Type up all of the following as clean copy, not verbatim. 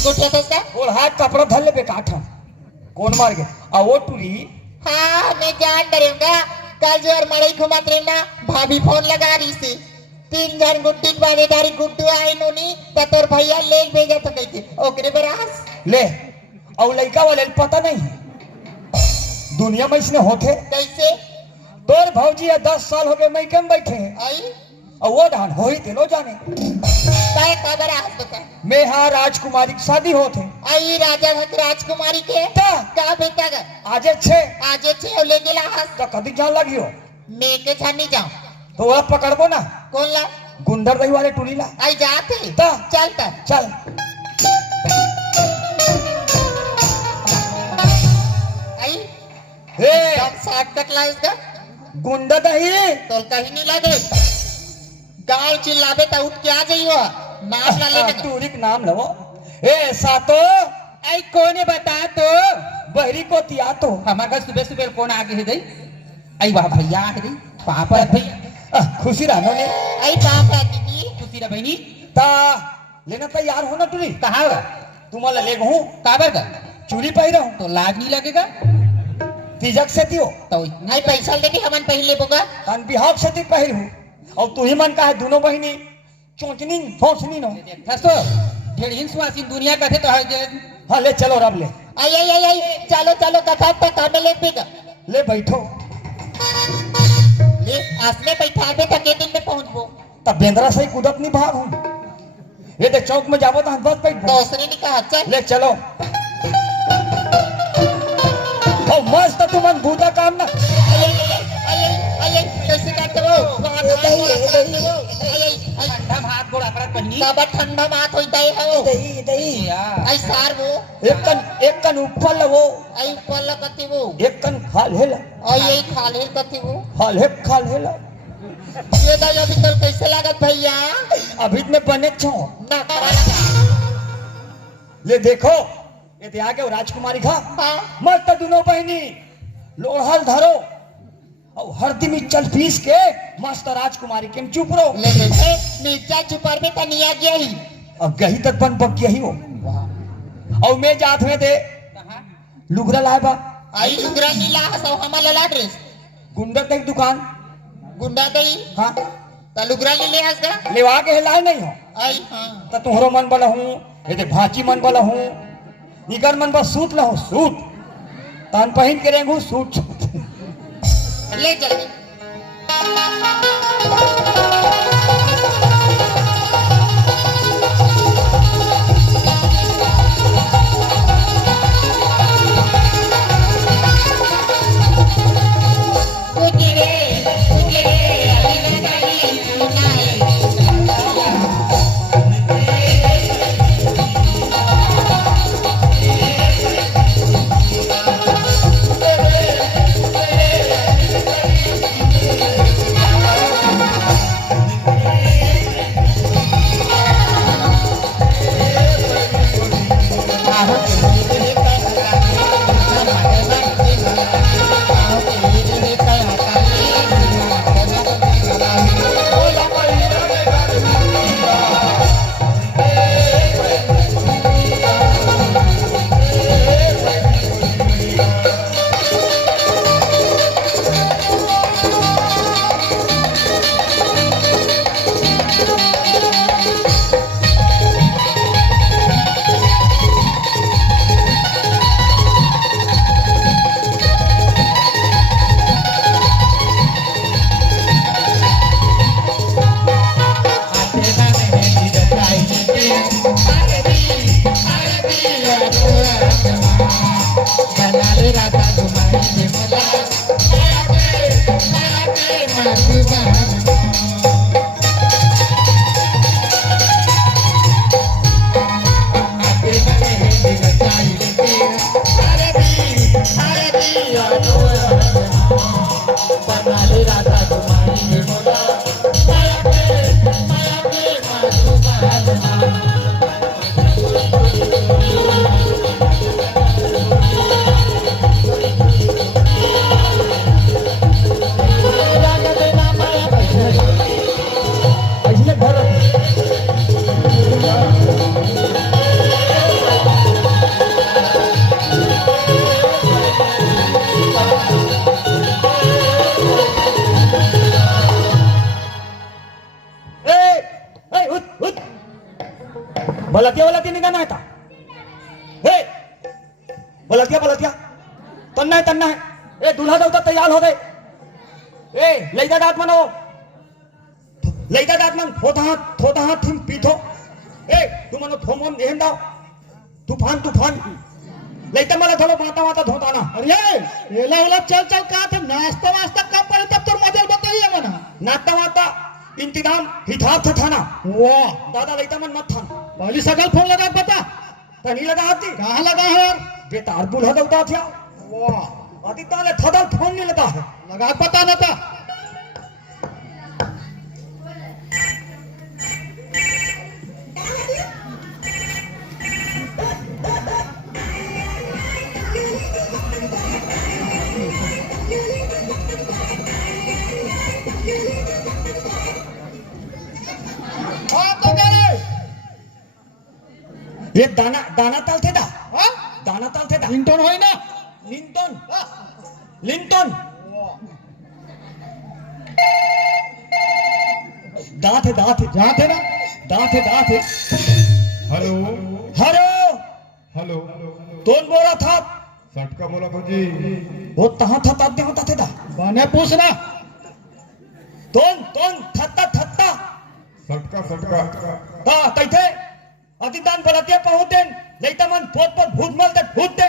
ऐसे गुटिया था इसका? और हाथ कपड़ा धर ले बेकाठा कौन मार गए आ वो टूरी। हाँ मैं जान डरूंगा। कल जो और मड़ई घुमात रही ना भाभी फोन लगा रही थी 3 जन गुट्टी बाजेदारी गुड्डू आई नोनी तो तोर भैया ले भेजा तो कहते ओकरे बरास ले और लड़का वाले पता नहीं दुनिया में इसने होते कैसे तोर भौजी 10 साल हो गए मैं कम बैठे आई और वो धान हो ही थे लो जाने काय खबर आज बता मैं हाँ राजकुमारी की शादी होते आई राजा भक्त राजकुमारी के का बेटा का आज छे आजे छे ले गेला हास तो कभी जान लगी हो मैं के छानी जाऊं तो वह पकड़बो ना कौन ला गुंडर दही वाले टूरी ला आई जाते ता चलता चल आई हे 60 तक ला इसका गुंडा दही तो कहीं नहीं लगे गाँव चिल्लाबे तो उठ के आ जाइयो नाम ना लेने का टूरी का नाम लो ए सातो आई कोने बता तो बहरी को तिया तो हमारे घर सुबह सुबह कौन आगे है दई आई वाह भैया है दई पापा भैया खुशी रहनो ने आई बाप है दीदी खुशी रा बहनी ता लेना तैयार हो ना टूरी कहाँ हो तुम्हारा ले गहूं काबर का चूड़ी पहन रहा हूं तो लाज नहीं लगेगा तिजक से दियो तो आई पैसा लेके हमन पहले बोगा कान बिहाव से ती पहन हूं और तू ही मन का है दोनों बहिनी चोंचनी फोंसनी नो थसो ढेर हिंसवासी दुनिया का थे तो है हाँ ले चलो रब ले आई आई आई आई चलो चलो कथा तक कामे ले पेगा ले बैठो ले आसने बैठा दे तक के दिन में पहुंचबो तब बेंद्रा से ही कूदत नहीं भाग हूं ये देख चौक में जाबो तो बस बैठ दूसरे ने कहा चल ले चलो ओ मस्त तू मन बूता काम ना आई आई आई आई कैसे करते हो ठंडा हाथ गोड़ अपराध बहनी बाबा ठंडा मात होई दई हो दही दही आई सार वो एक कन ऊपर ला वो आई ऊपर लगती वो एक कन खाल हेला आई आई खाले कथी वो खाल हेला ये दई अभी तो कैसे लागत भैया अभी में बने छो ना करा लगा ले देखो ये ते आगे राजकुमारी खा हां मस्त दोनों बहनी लोहल धरो और हरदी में चल पीस के मस्त राजकुमारी के चुप रहो ले ले नीचा चुपर में तनिया गया ही अब गही तक बन पक गया ही हो और मैं जात में दे कहाँ लुगरा लाए बा आई लुगरा नीला हसो हमारा ला ड्रेस गुंडा तक दुकान गुंडा दई हाँ त लुगरा ले ले हस का लेवा के हिलाए नहीं हो आई हां तो तुहरो मन बला हूँ ये ते भाची मन बला हूँ निगर मन बस सूत ला हो सूत तान पहन के रेंगू सूट ले जल्दी बलतिया निघा नाही था हे बलतिया तन्ना है ए दूल्हा देवता तैयार हो गए ए लैदा दात मनो लैदा दात मन थोता हाथ थम पीठो ए तू मनो थोमम एहन दाव तूफान लैदा मला थोड़ा माता धोता ना अरे एला चल का थे नाश्ता वास्ता कब पड़े तब तो मजा बताइए मना नाता वाता इंतजाम हिसाब से था ना वाह दादा लैदा मन मत था पहली सकल फोन लगा बता तनी लगा आती कहाँ लगा है यार बेतार दूल्हा देवता था वाह आती ताले थदल फोन नहीं लगा है लगा पता न था ये दाना ताल थे दा दाना ताल थे दा लिंटन होई ना लिंटन दांत है जहाँ थे ना दांत है हेलो हेलो कौन बोला था सटका बोला था जी वो तहाँ था तब होता थे दा बने पूछना कौन थत्ता सटका हाँ कैथे अतिदान बलतिया पहुंच देन लैता मन पोत भूत मल तक भूत दे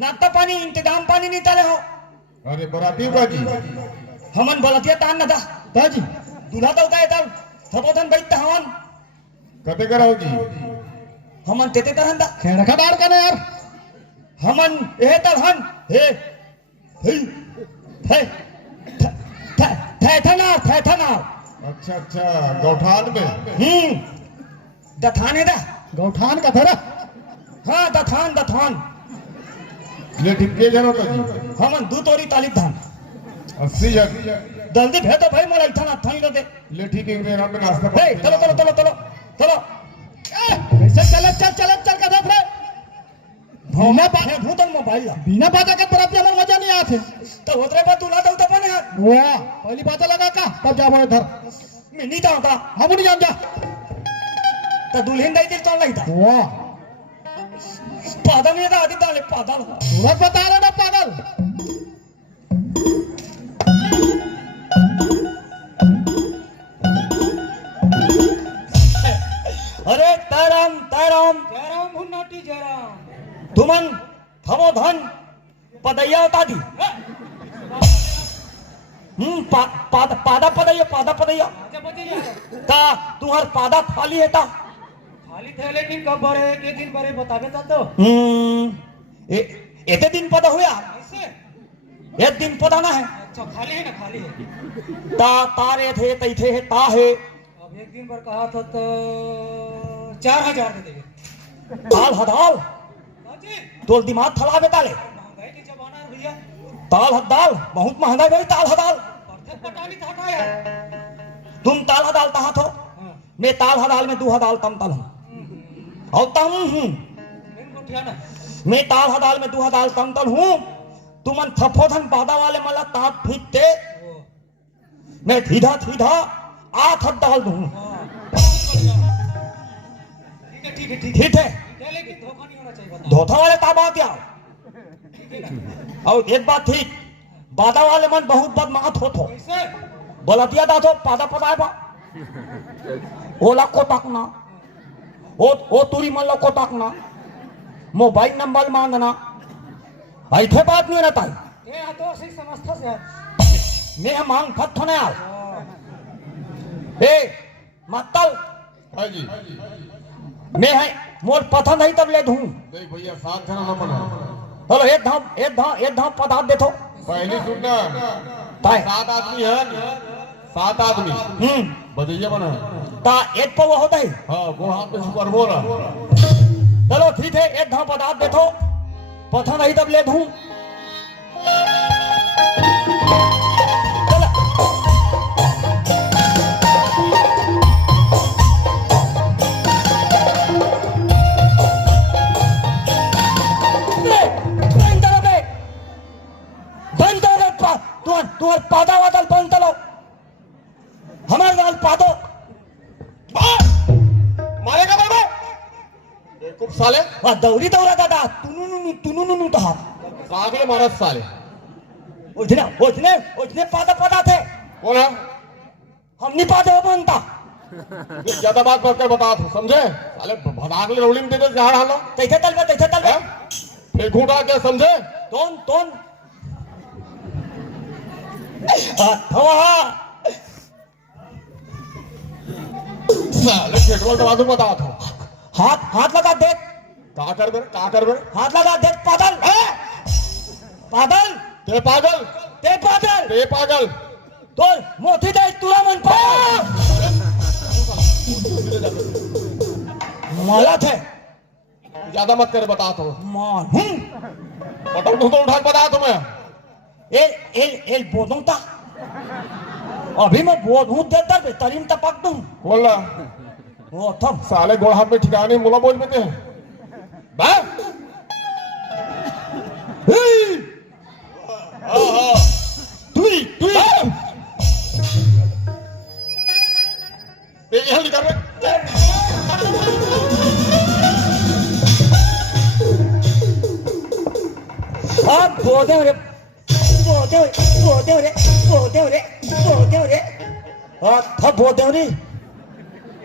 नाश्ता पानी इंतजाम पानी नहीं ताले हो अरे बराती का जी हमन बलतिया तान न दा ताजी दूल्हा तो गए ताल सबोधन बैठ हवन कते कराओ जी हमन तेते तरहन दा खेड़ खदार का ना यार हमन ए तरहन हे थैथना अच्छा गौठान में दथाने दा गौठान का थरा हाँ दथान ले टिपके जनो तो जी हमन दू तोरी तालीब धान 80 जन जल्दी भेजो भाई मोला इथाना थाई लो दे ले ठीक है मेरा में नाश्ता हे चलो कैसे चल का देख रहे भौमा पाने भूतन मोबाइल ला बिना बाजा के बराती हमारे मजा नहीं आते तो होतरे पर दूल्हा देवता बने हाथ वाह पहली बात लगा का तब जाओ इधर मैं नहीं था हम नहीं जान जा तो दुल्हन दाई दिल कौन नहीं था वाह पादा नहीं था आदि ताले पादा सूरत बता रहे ना पागल अरे तैराम भुन्नाटी जयराम तुमन थमो धन पदैया होता दी पादा पदैया ता तुम्हार पादा खाली है ता खाली थे लेकिन कब भरे के दिन भरे बताबे तो एते दिन पदा हुआ ऐसे एक दिन पदा ना है अच्छा खाली है ना खाली है ता तारे थे तैथे है ता है अब एक दिन भर कहा था तो 4000 दे देंगे ताल हदाल जी तोल दिमाग थलावे ताले महंगाई के जमाना है भैया ताल हदाल बहुत महंगा भाई ताल हदाल बर्तन पटानी था का यार तुम ताल हदाल तहा थो हां मैं ताल हदाल में दू हदाल तम तल हूं और तम हूं मेन गोठिया ना मैं ताल हदाल में दू हदाल तम तल हूं तुमन थफोधन बादा वाले मला तात फीटते मैं सीधा आठ हदाल दूं ठीक है ठीक है लेकिन धोखा नहीं होना चाहिए बता धोथा वाले ताबा क्या और एक बात ठीक बादा वाले मन बहुत बदमाश होतो कैसे बोलतिया दा तो पादा पदाय बा ओला को ताकना ओ तुरी मन को ताकना मोबाइल नंबर मांगना ऐसे बात नहीं रहता है ये तो सही समझता से यार मैं मांग फट होने यार ए मतल हां जी मैं है मोर पसंद है तब ले दूं नहीं भैया 7 जना न बना चलो एक धाम पदार्थ दे दो पहले सुनना ताय 7 आदमी है 7 आदमी बदैया बना ता एक पर वो होता है हां वो हाथ में सुपर बोला चलो ठीक है एक धाम पदार्थ दे दो पसंद है तब ले दूं तुम्हार पादा वादल बंद चलो हमारे दाल पादो मारेगा बाबा खूप साले दौरी दौरा दादा तुनु तहा कागले महाराज साले ओझने पादा थे कौन है हमनी पादे हो बनता ये ज्यादा बात करके बता तू समझे साले भदागले रोली में दे दे झाड़ हालो तैथे तल हैं? फेंकूंगा क्या समझे तोन अथवा साले फेंकवा दबा दूं बता तू हाथ लगा देख का कर बे हाथ लगा देख पागल ते पागल ते पागल तोर मोठी दे तुला मन पा मला थे ज्यादा मत कर बता तू मानूं बटन तो उठा के बता तुम्हें एल बोलूं ता अभी मैं बोलूं देता बेहतरीन टपक दूं बोल रहा वो थम साले गोड़ हाथ में ठिकाने मुला बोल में हैं बा तुई ये हल्दी कर रहे अब बोदे रे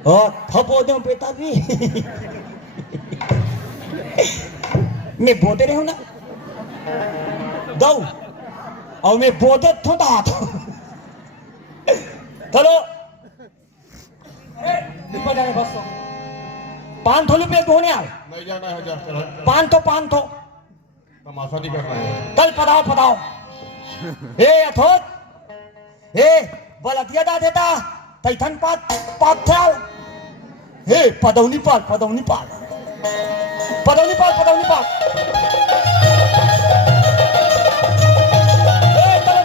था बोदे बेटा भी मैं बोते रहे हूं ना गौ और मैं बोते थोड़ा चलो बस 500 रुपये धोने आ नहीं जाना है जा 500 तमाशा नहीं करना है चल पधाओ ए अथोत ए बलतिया दा देता तैथन पात थाल हे पदौनी पाल ए चलो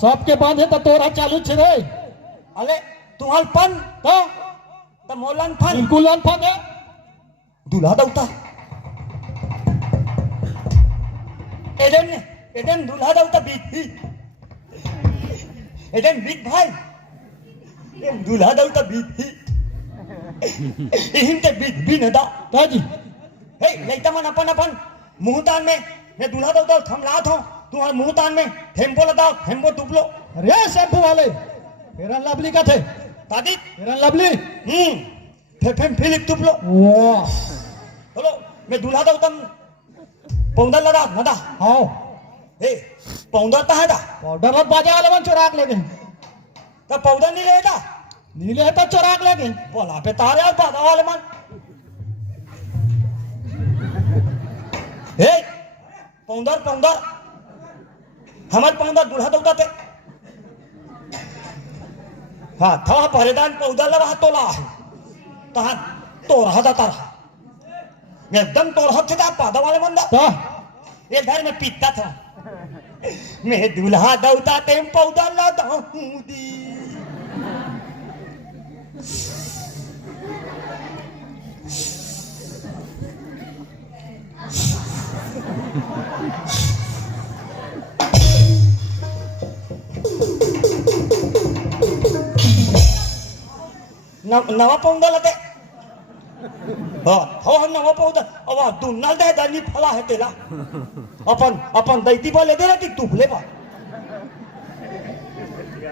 सबके बांधे तो तोरा चालू छे रे अरे तुम्हाल पन तो मोलन फन बिल्कुल अनफन है दूल्हा दौता एडन दूल्हा दौता एडन बीत भाई दूल्हा दौता बीत इहिन ते बीत भी न दा ताजी हे लइता मन अपन मुहतान में मैं दूल्हा दौता थमला थो तुम्हारे मुहतान में थेम्पो लगाओ थेम्पो टुपलो अरे शैम्पू वाले फेरन लवली का थे दादी फेरन लवली फेम फिलिप टुपलो वाह चलो मैं दूल्हा दौता पौंदर लगा नदा आओ हे पौंदर ता है दा पाउडर मत बाजा वाले मन चुराक ले गए तो पौंदर नहीं लेता नीले तो चुराक ले गए बोला पे तारे और बादा वाले मन हे पौंदर हमारे पौंदर दूल्हा दौता थे हाँ था पहरेदान पौदर लगा तोला तहा तो रहा था तारा एकदम तो रहा था पादा वाले मंदा तो ये घर में पीता था मैं दूल्हा दौता ते पौदर लगा दी नवा पौंदा लते हो नवा पौंदा अवा दुन्नल दे दानी फला है तेला अपन दैती बोले दे ती तुफले बा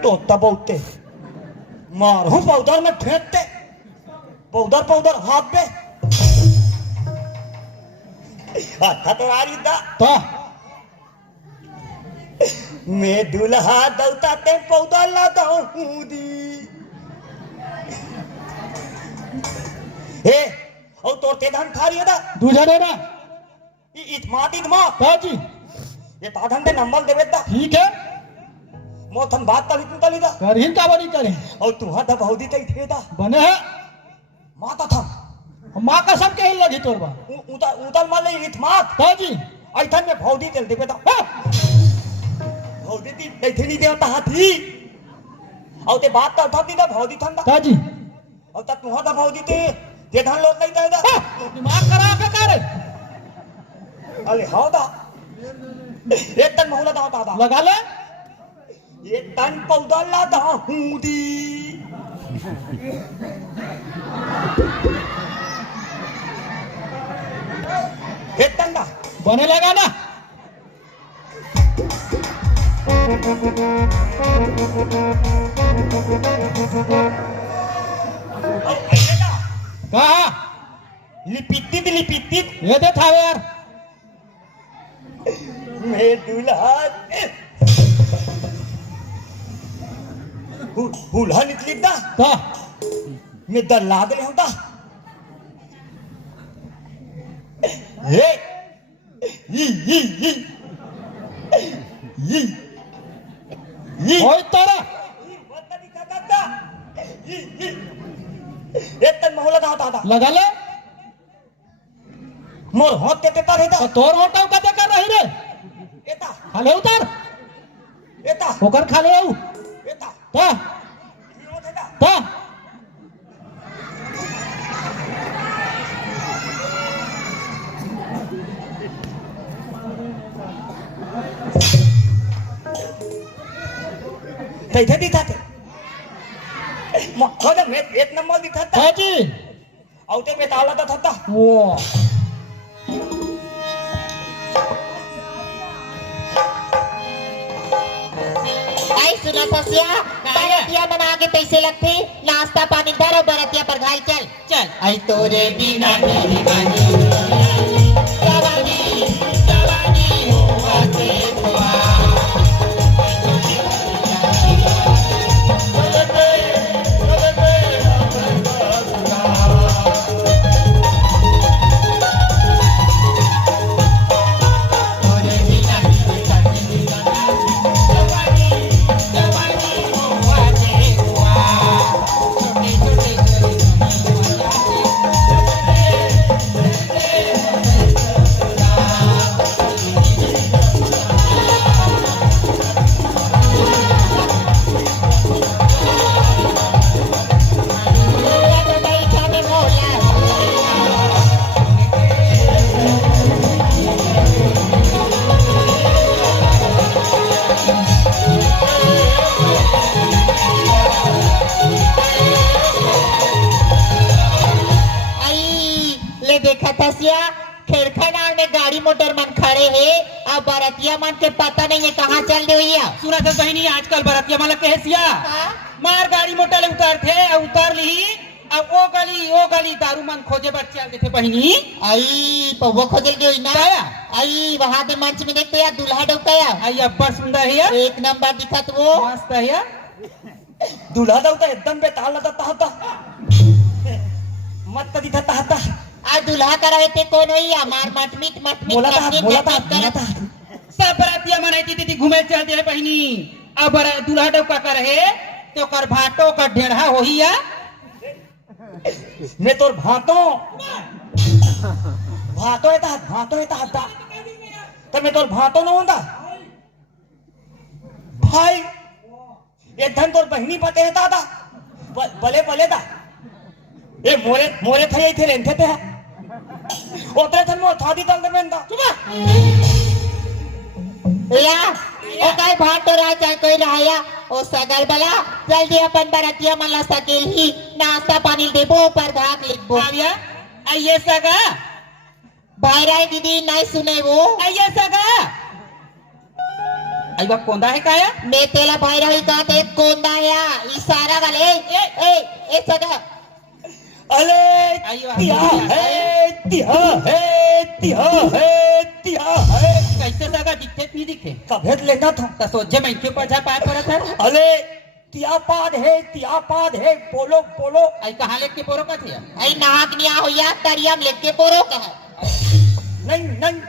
तो तबौते मार हूं पौधर में फेंकते पौधर हाथ पे अच्छा तो आ रही था तो मैं दूल्हा दौता ते पौधा लगाऊं दी हे और तोर ते धान खा रही है दा दूजा दे ना इतमा ताजी ये ताधन दे नंबर देवे दा ठीक है मोथन बात तली तू तली दा करहिन का बनी करे और तू हा दबौदी तई थे दा बने है माता था माँ कसम के लगी तोर बा उतल माले इतमात ताजी ऐथन में भौदी तेल देबे ता भौदी ती ऐथे नहीं देता हाथी औ ते बात का उठा दी दा भौदी थंदा ताजी औ ता तुहा दा भौदी ते धान लोट नहीं दा तो दिमाग खराब है करे अरे हाउ दा एक तन बहुला दा दा लगा ले एक तन पौधा ला दा हुदी एक तन दा बने लगा ना कहा लिपितित ये दे था यार मैं दूल्हा हुला निकली दा का मैं दर लाद ले होता ये ओए तारा वतन दिखाता था एक तन मोहला दा लगा ले मोर होत ते ता रहता तो तोर होटा कते कर रही रे एता खाले उतार एता होकर खाले आऊ एता ता यो देता ता कैसे दिखाते मखद में एक नंबर दिखाता ताजी औते में ताला दा था वो आई सुना फसिया बरतिया बना के पैसे लगते नाश्ता पानी करो बरतिया पर घाई चल चल आई तोरे बिना मेरी बानी जवानी जवानी हुआ के हुआ खेड़खा में गाड़ी मोटर मन खड़े है अब बरतिया मन के पता नहीं है कहाँ चल दे भैया सुना था बहनी आजकल बरतिया माला कहसिया हाँ? मार गाड़ी मोटर ले उतार थे और उतार ली अब ओ गली दारू मन खोजे बर चल देते बहनी आई पौवा खोजल गई ना काया? आई वहाँ पे मंच में देखते यार दूल्हा डोकाया आई अब्बा सुंदर है यार एक नंबर दिखत वो मस्त है यार दूल्हा दा एकदम बेताल लगता होता मत कदी था था आज दूल्हा करावे ते कौन हुई मार मटमिट बोला था सब बरातिया मनाई थी घूमे चल दे बहनी अब दूल्हा डोका कर है तो कर भाटो का ढेढ़ा होही या मैं तोर भातो है ता तो मैं तोर भातो ना होता भाई ये धन तोर बहनी पते है ता भले ता ए मोरे थे रेंथे थे ओतरे थन मो थादी तल दे बेंदा या ओ काय भाटो राजा कोई रहाया ओ सगर बला जल्दी अपन बरतिया मला सकेल ही नाश्ता पानी देबो पर धाक लिखबो आविया आइए सगा भाईराय दीदी नहीं सुने वो आइए सगा आई बाप कोंदा है काया मैं तेला भाईराय का ते कोंदा या इशारा वाले ए सगा अले आइयो, तिहा है कैसे सगा दिखते नहीं दिखे कभेद लेना था तो सोचे मैं क्यों पछा पाए पड़ा था अले तियापाद है पोलो आई कहाँ लेके पोरो का थे आई नाक निया होया तरियम लेके पोरो कह नहीं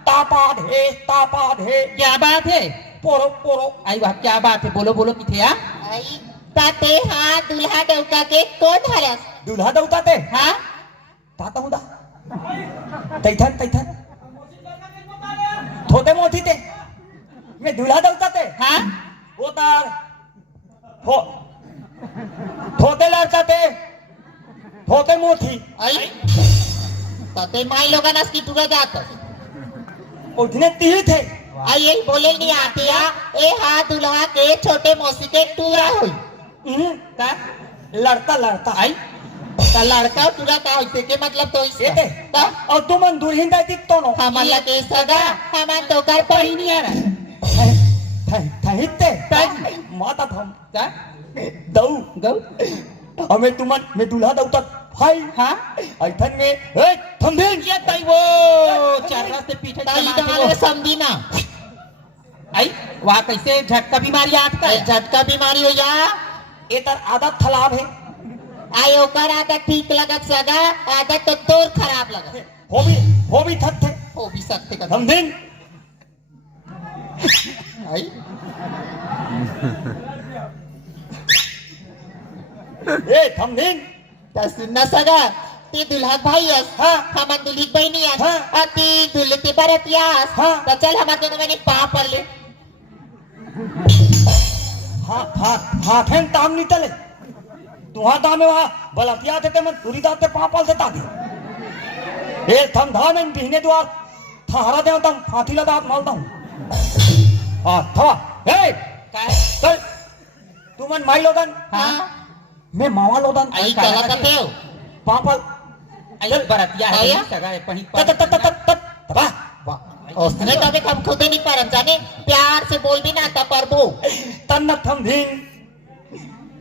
तापाद है क्या बात है पोरो आई वाह क्या बात है बोलो किथे या आई ताते हाँ दूल्हा डौका के कौन हरस दूल्हा दौताते हाँ ताता हूँ दा तैथन दूल्हा दौता ते हा वो तार ठोते लड़ता ते ठोते मोठी आई तर ते माय लोकांनाच की तुला जात उठने तीर थे आई यही बोले नहीं आते या ए हा दुल्हा के छोटे मौसी के टूरा हुई का लड़ता लड़ता आई तर लड़का टूरा का होते के मतलब तो ये इसका ते तर और तुम दुल्हन दाई तो नो हमारा के सगा हमार तो कर पड़ी नहीं आ रहा थहिते माता थम का दऊ गौ हमें तुमन में दूल्हा दौता भाई हा ऐठन में ए थम दिन ये तई वो चार रास्ते पीछे ताई चला डाले के समझी ना आई वहाँ कैसे झटका बीमारी आता ए, है झटका बीमारी हो जा ये तर आदत खराब है आई ओकर आदत ठीक लगत सगा आदत तो तोर खराब लगत हो भी थक थे हो भी सकते का थम दिन आई ए थम दिन तर सुनना सगा ती दुल्हा भाई अस हाँ. हमार दुल्ही बहिणी अस हाँ. और ती दुल्हे ती परत यास हाँ. तर चल हमार दोनों मैंने पा पडले हाथेन ताम निकले तुहा दामे वहा बलतिया थे मन तुरी दाते पापल से तादी ए थम धान इन बिहने द्वार थारा दे तम फांसी लगा मालता हूं हां थवा ए काय चल तुमन माई लोगन हाँ मैं मावा लोगन आई चला करते हो पापल आई बरतिया है आया? सगा है पही तत तत तत तत तबा उसने तो अभी हम खुद ही नहीं परम जाने प्यार से बोल भी ना आता परबो तन्न थम दिन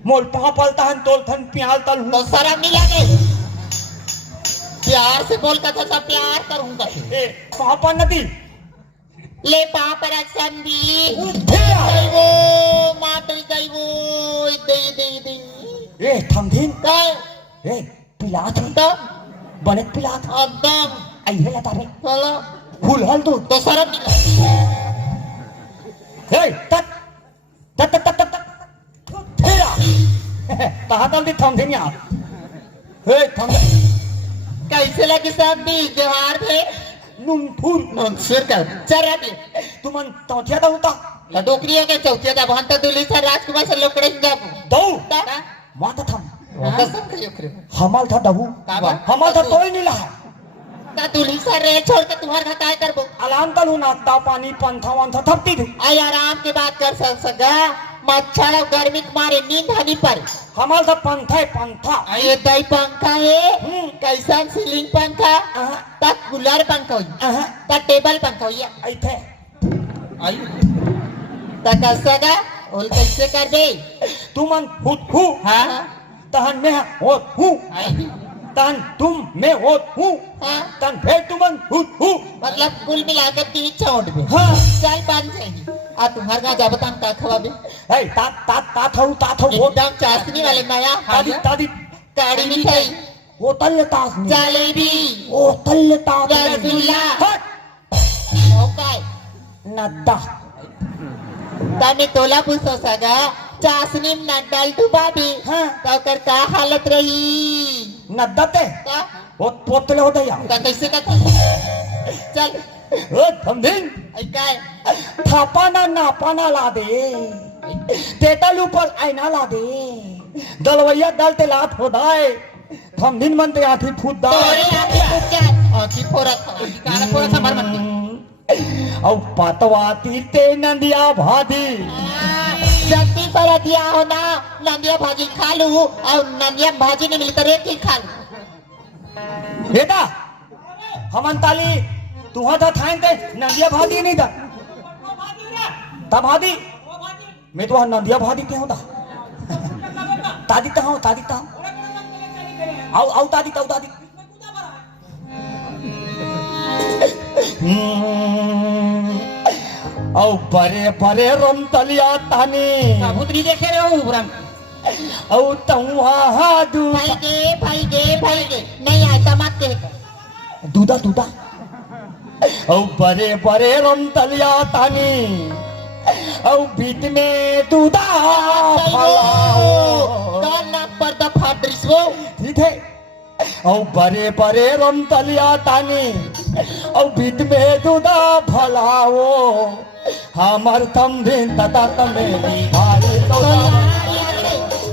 मोल पापल तहन तोल थन प्याल तल तो शर्म नहीं लगे प्यार से बोल का था प्यार करूंगा ए पापा नदी ले पापर समझी तेरा दैवो मातरी दैवो दे दे दे ए थम दिन काय ए पिलात तो बने पिलात एकदम आई है लता रे चलो फूल हल दूध तो शर्म नहीं लगे हे तत तत तत तत तेरा कहा तल दी थम दिन यार हे थम कैसे लगी समझी जोहार थे नुम फूल नॉनसेंस कर चल ले तुमन तौथिया दा होता La dokriya ke chauthia da bhanta duli sa rajkumar sa lokre jabu. दौ Da. माता थम Kasam kayo kre. हमाल था दहू Tama. हमाल था तोय नीला Da duli sa re छोड़ के तुम्हार घर काय करबो. अलान तल हूं नाश्ता पानी पंथा वंथा थपती थी आई आराम के बात कर सगा. मच्छर और गर्मी के मारे नींद हनी पर. हमाल था पंथा है पंथा ये दई पंखा है. कैसा सीलिंग पंखा. ता कूलर पंखा हो. ता टेबल पंखा हो या. ऐथे आई ता कसगा. और कैसे कर दे. तुमन हुत हूँ हाँ. तहन में होत हूँ आई. तहन तुम में होत हूँ हाँ. तन फिर तुमन हुत हूँ मतलब कुल मिलाकर 3 चौंठ में. हाँ चल बन जाएगी. आ तुम्हारे गाँव जा बताऊं क्या खवाबे. ऐ तात हूँ वो एकदम चाशनी वाले नया तादी तादी काड़ी मिठाई वो तल्ले तास नहीं जलेबी वो तल्ले तास रसगुल्ला हट ओके नद्दा तने तोला पूछो सगा चाशनी में नडल डुबाबी हाँ तो कर का हालत रही नद्दा ते का वो पोतले होते यार का कैसे का चल ओ थमदिन आई काय थापाना नापाना ला दे तेतल ऊपर आईना ला दे दलवैया दलते लात हो दाए थमदिन मनते आठी फूट तोरे दाए आंखें फूट जाए और की फोरत काला पूरा संभार मत औ पातवाती ते नंदिया भादी जल्दी पर दिया हो ना नंदिया भाजी खा लू और नंदिया भाजी नहीं मिली तो रेत ही खा लू बेटा हमन ताली तुहा था थाइन ते नंदिया भादी नहीं था ता भादी मैं तो नंदिया भादी के होता तादी ता हूं तादी ता आओ तादी ताऊ तादी औ बरे बरे रम तलिया तानी भूतनी देखे रहे हो बुरा औ तहुआ हादू भाई गे नहीं आता मत कह दूधा दूधा औ बरे बरे रम तलिया तानी औ बीच में दूधा फलाओ कान नाक पर द फाड्रिस वो ठीक है औ बरे बरे रम तलिया तानी औ बीच में दूधा फलाओ हमर समधिन तता तमेली भाई दौदा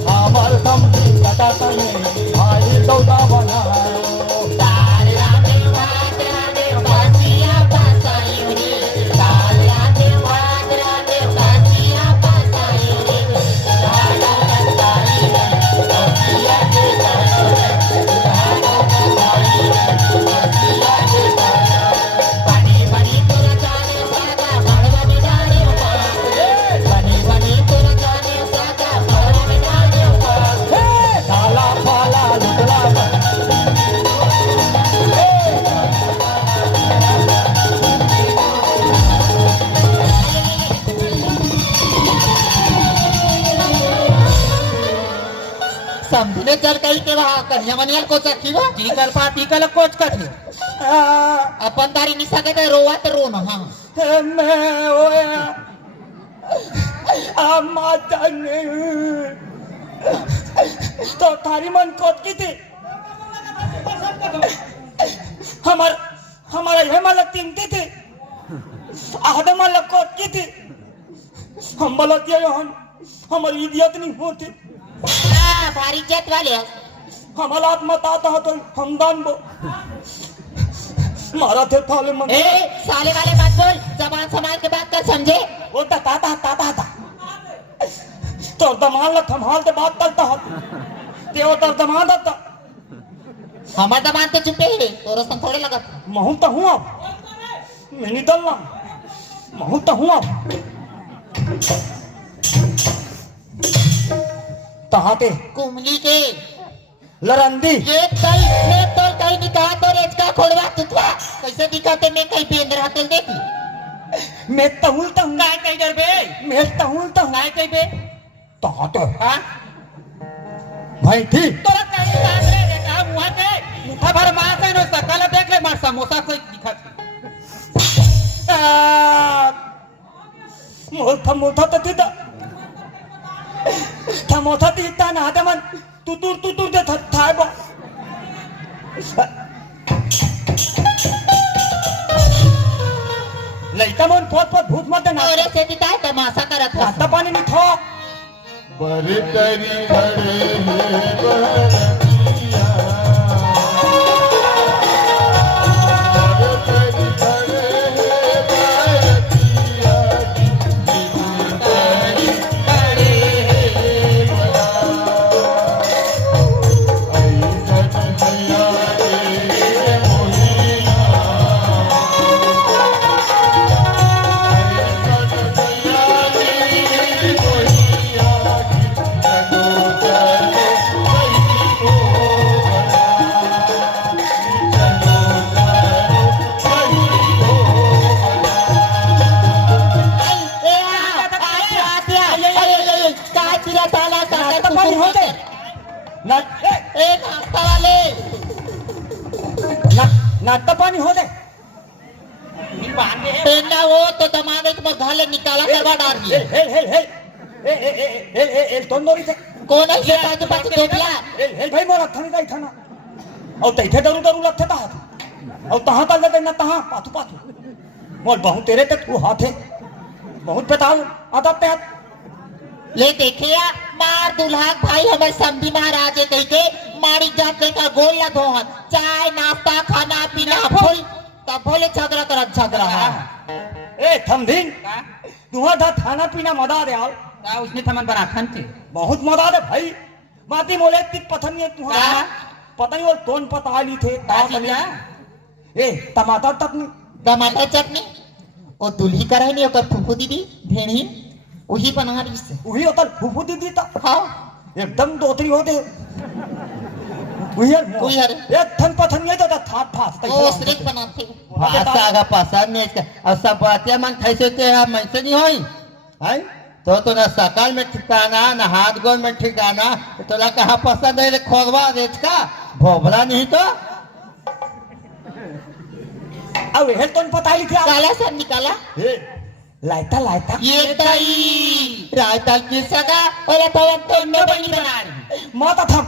हमर समधिन तता तमेली भाई दौदा बनायो समझने चल कहीं के वहाँ कन्या मनियल को चखी वो जी कल पाती कल कोच का थे अपन तारी निशा के ते रोवा ते रोना हाँ मैं ओया माता ने तो थारी मन कोत की थी हमारा यह मालक तीनती थी आधे मालक कोत की थी हम बलतिया हम हमारी इज्जत नहीं होती भारी इज्जत वाले हमारा मत आता है तो हम दान बो मारा थे थाले मन ए साले वाले मत बोल जबान संभाल के बात कर समझे वो ताता तो दमान ला थमाल ते बात करता है ते वो तर दमान आता हमार दबान ते चुपे ही तोरो संग थोड़े लगा महू तो हूँ अब मैं नहीं दलना महू तो हूँ अब तहाते कुमली के लरंदी ये कल ने तो कहीं निकाह तो रेज का खोड़वा तुतवा कैसे दिखाते मैं कहीं पेंद रहा तेल देखी मैं तहुल तो हूँ काय कई डर बे मैं तहुल तो हूँ काय कई बे तहाते हां भाई ठीक तोरा काय कांद रे रे का मुहा के मुठा भर मांस है नो सकल देख ले मार समोसा कोई दिखत मोठा तो तिथं मोठा तिथं ना आता मन तुतूर ते थाय बा लइका मन पोत भूत मत ना और से दिखाए तमाशा करत है आता पाणी नहीं थो बरतरी भरे हैं बरतिया बरतरी भरे हैं बरतिया जितनी करे हैं बड़ा ऐसन भैया रे मोहिया ऐसन भैया रे मोहिया एक हफ्ता वाले नाश्ता पानी हो दे पेंडा वो तो दमाने के घाले निकाला करवा डाल दिए तोंदोरी थे कौन है ये पाँच पाँच देखला भाई मोर थनी जाई थाना और तैथे दरू लगते ता और तहां तल दे ना तहां पाथू मोर बहु तेरे ते तू हाथे बहुत बताओ आदत ते ले देखिया मार दुल्हा भाई हमें समझी महाराज कह के मारी जाते का गोल न धोहन चाय नाश्ता खाना पीना फुल तब बोले झगड़ा करत झगड़ा ए थमदीन तुहा दा खाना पीना मदा दे आओ का उसने थमन बना खन थे बहुत मदा दे भाई माती मोले तिक पथन ये तुहा क्या? पता नहीं वो कौन पता ली थे का का चीज है? ए टमाटर तपनी टमाटर चटनी और दुल्ही करे नहीं ओकर फुफू दीदी भेड़ी वही बना रही से वही होता फुफू दीदी ता हाँ एकदम दोतरी होते वही हर एक थन पथन ये तो थाप फास वो स्नेक बनाते भाषा आगा पसंद नहीं इसका और सब बातें मन कैसे ते हम ऐसे नहीं होई हैं तो ना सकाल में ठिकाना ना हाथ गोल में ठिकाना तो ला कहाँ पसंद है खोदवा रेच का भोबला नहीं तो अब हेल तो पता ही लिखा काला सर निकाला लाइटा ये ताई रायता की सगा और तो ने बनी बना रही माता थम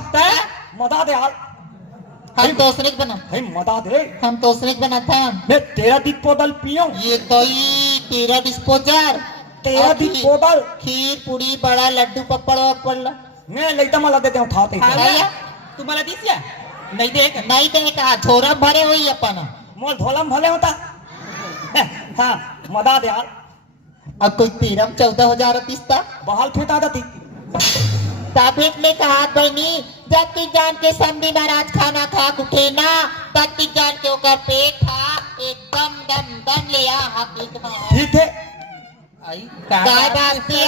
मदा दे हाल हम तो उसने बना भाई मदा दे हम तो उसने बना था मैं तेरा दिख पोदल पियो ये तो ही तेरा डिस्पोजर तेरा दिख पोदल खीर पूरी बड़ा लड्डू पपड़ वपड़ मैं लेता मला देते उठाते खाया तुम्हाला दिसया नाही दे का नहीं देखा छोरा भरे हुई अपन मोल धोलम भले होता हाँ मदा दे यार अब कोई 13-14 तीसता बहाल फेंटा जाती ताबेट ने कहा बहनी जब तू जान के संधि महाराज खाना खा उठे ना तब तू जान के ओकर पेट था एकदम दम दम लिया हकीक में ठीक है आई काय बात है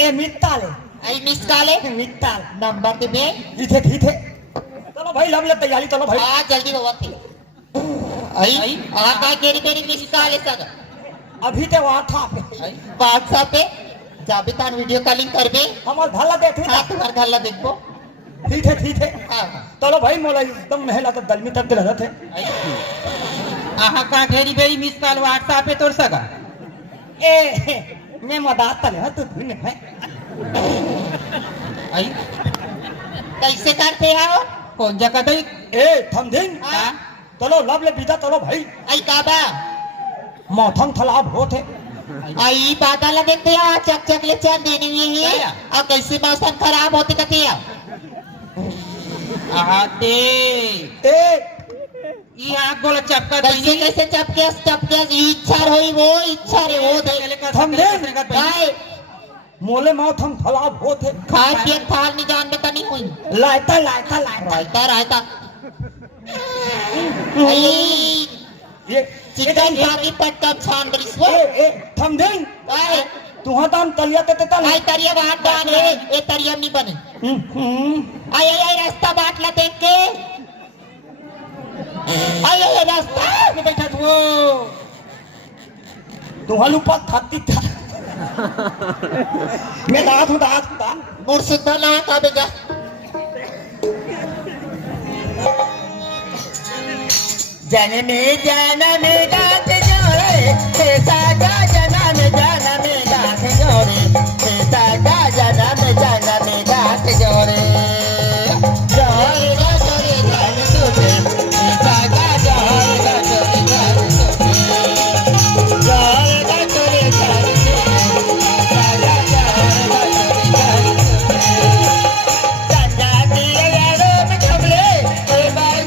ए मित्ता ले आई निकाले मित्ता नंबर दे बे ठीक है चलो भाई लव ले तैयारी चलो भाई आ जल्दी होवा थे आई आ का केरी केरी निकाले सगा अभी ते वहां था व्हाट्सएप पे जाबे तान वीडियो कॉलिंग करबे हमार भला देखे हां तुम्हार घर ला देखबो ठीक है हां चलो भाई मोला एकदम महला तो दलमी तक दिला थे आहा का ढेरी बेरी मिस कॉल व्हाट्सएप पे तोड़ सका ए मैं मदात तले तू धुन है आई कैसे करते हो कौन जगह दई ए थमदिन हां चलो लव ले बिदा चलो भाई आई काबा मौथम थलाब होते आई बादल देखते हैं चक चक ले चार देनी हुई है क्या? अब कैसे मौसम खराब होते कहते हैं आहा दे ए ई आग गोला चपका कैसे दई कैसे चपके इच्छा रही वो इच्छा रे वो दे भाई मोले मौथम थलाब होते खाए पिए थाल नहीं जान में नहीं हुई लायता रायता रायता आई ये चिकन भागी पट्टा छान बरिस वो ए थमदिन आई तुहा दाम तलिया ते तल आई तरिया बात डाल रे ये तरिया नहीं बने आई आई आई रास्ता बाट ला देख के आई आई रास्ता में बैठा तू तुहा लुपा खाती था मैं दात मुर्शिदा ना का बेजा जन्म गात जोरे कैसा का जन्म गात जोरे कैसा का जन्म गात जोरे जोरे गा जोरे गान सुने कैसा का जोरे गा जोरे गान सुने जोरे गा जोरे गान सुने कैसा का जोरे गा जोरे गान सुने संजा दिया यारो में खबले ए बार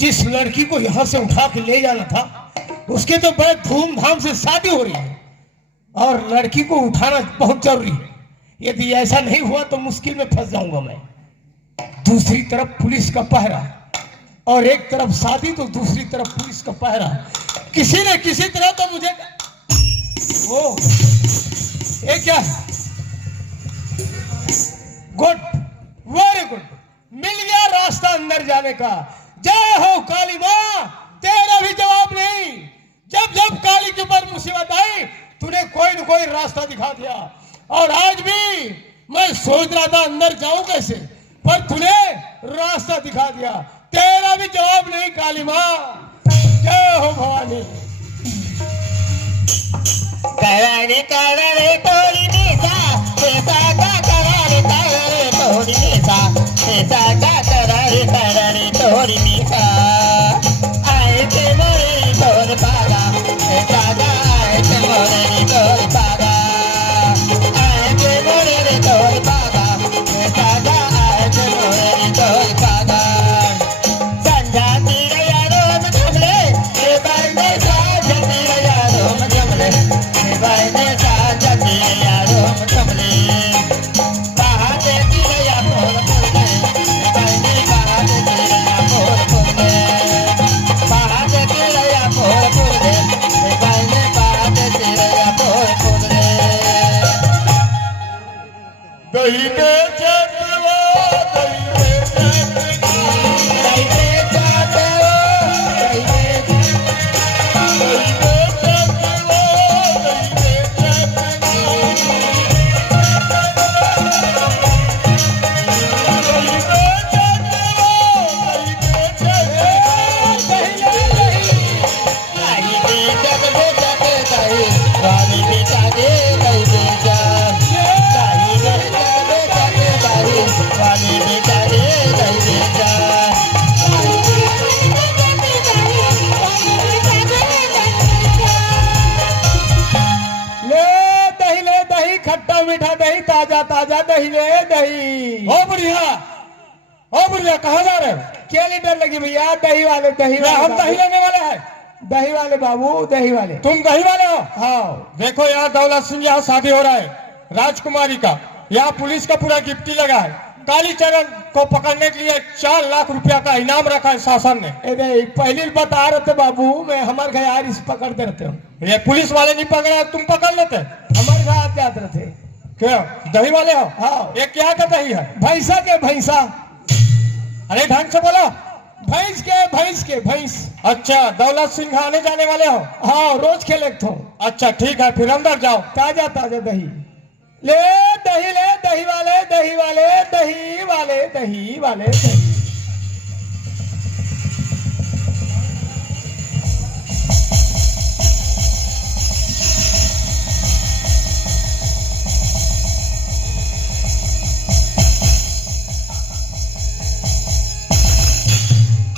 जिस लड़की को यहाँ से उठा के ले जाना था उसके तो बड़े धूमधाम से शादी हो रही है और लड़की को उठाना बहुत जरूरी है। यदि ऐसा नहीं हुआ तो मुश्किल में फंस जाऊंगा मैं। दूसरी तरफ पुलिस का पहरा और एक तरफ शादी तो दूसरी तरफ पुलिस का पहरा। किसी न किसी तरह तो मुझे वो ये क्या गुड वेरी गुड मिल गया रास्ता अंदर जाने का। जय हो काली माँ तेरा भी जवाब नहीं। जब जब काली के ऊपर मुसीबत आई तूने कोई न कोई रास्ता दिखा दिया और आज भी मैं सोच रहा था अंदर जाऊं कैसे पर तूने रास्ता दिखा दिया। तेरा भी जवाब नहीं काली माँ। जय हो भवानी। करारे करारे तोरी निशा कैसा का करारे तोरी निशा कैसा का करारे तोरी निशा आए थे मोरे तोर पागा कैसा का आए थे मोरे तोर पागा आए थे मोरे तोर पागा कैसा का आए थे मोरे तोर पागा संजा तेरे यारों में थमले ए बार में साथ तेरे यारों में थमले बायने साजा तेरे यारों में थमले बाहर तेरे या बोल बोले बायने बाहर तेरे या बोल बोले बाहर तेरे या बोल बोले बायने बाहर तेरे या बोल बोले दही दे चटवा दही दे चटवा दही दे जाते हो दही दे दही। ओ बुढ़िया कहाँ जा रहे हो? क्या लीटर लगी भैया? दही वाले, दही वाले। हम दही लेने वाले हैं। दही वाले बाबू, दही वाले। तुम दही वाले हो? हाँ। देखो यहाँ दौलत सिंह, यहाँ शादी हो रहा है राजकुमारी का। यहाँ पुलिस का पूरा गिफ्टी लगा है। कालीचरण को पकड़ने के लिए 4 लाख रुपया का इनाम रखा है शासन ने। अरे पहले बता रहे थे बाबू, मैं हमारे घर यार इस पकड़ते रहते हो। ये पुलिस वाले नहीं पकड़ा, तुम पकड़ लेते। हमारे घर आते आते रहते। क्या दही वाले हो? हाँ। ये क्या का दही है? भैंसा के भैंसा। अरे ढंग से बोलो। भैंस के भैंस। अच्छा, दौलत सिंह आने जाने वाले हो? हाँ, रोज खेले तो। अच्छा ठीक है, फिर अंदर जाओ। ताजा ताजा दही ले, दही ले, दही वाले, दही वाले, दही वाले, दही वाले, दही।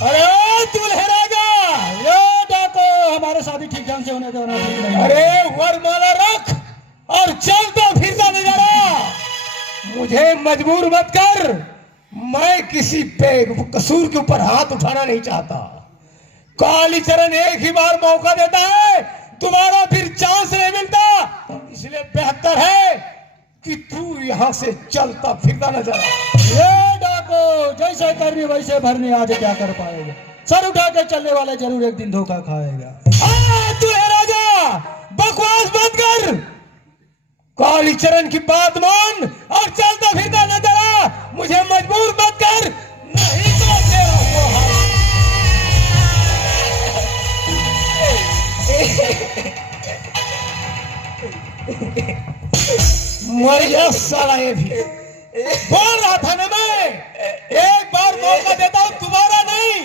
अरे दूल्हे राजा, यो डाको, हमारे शादी ठीक ढंग से होने दो ना। अरे वरमाला रख और चलता फिरता नजारा। मुझे मजबूर मत कर, मैं किसी पे कसूर के ऊपर हाथ उठाना नहीं चाहता। कालीचरण एक ही बार मौका देता है, दोबारा फिर चांस नहीं मिलता। इसलिए बेहतर है कि तू यहाँ से चलता फिरता नजर आ। ये डाको, जैसे करनी वैसे भरनी, आज क्या कर पाएगा? सर उठा के चलने वाले जरूर एक दिन धोखा खाएगा। तू है राजा, बकवास मत कर, कालीचरण की बात मान और चलता फिरता नजर आ। मुझे मजबूर मत कर, नहीं तो तेरा वो हाल। मर गया साला ये भी। बोल रहा था ना मैं, एक बार मौका देता हूं, दोबारा नहीं।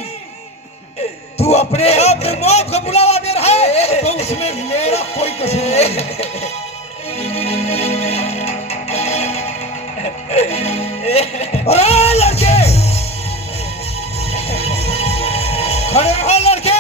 तू अपने आप में मौत को बुलावा दे रहा है, तो उसमें मेरा कोई कसूर नहीं है। अरे लड़के, खड़े हो लड़के।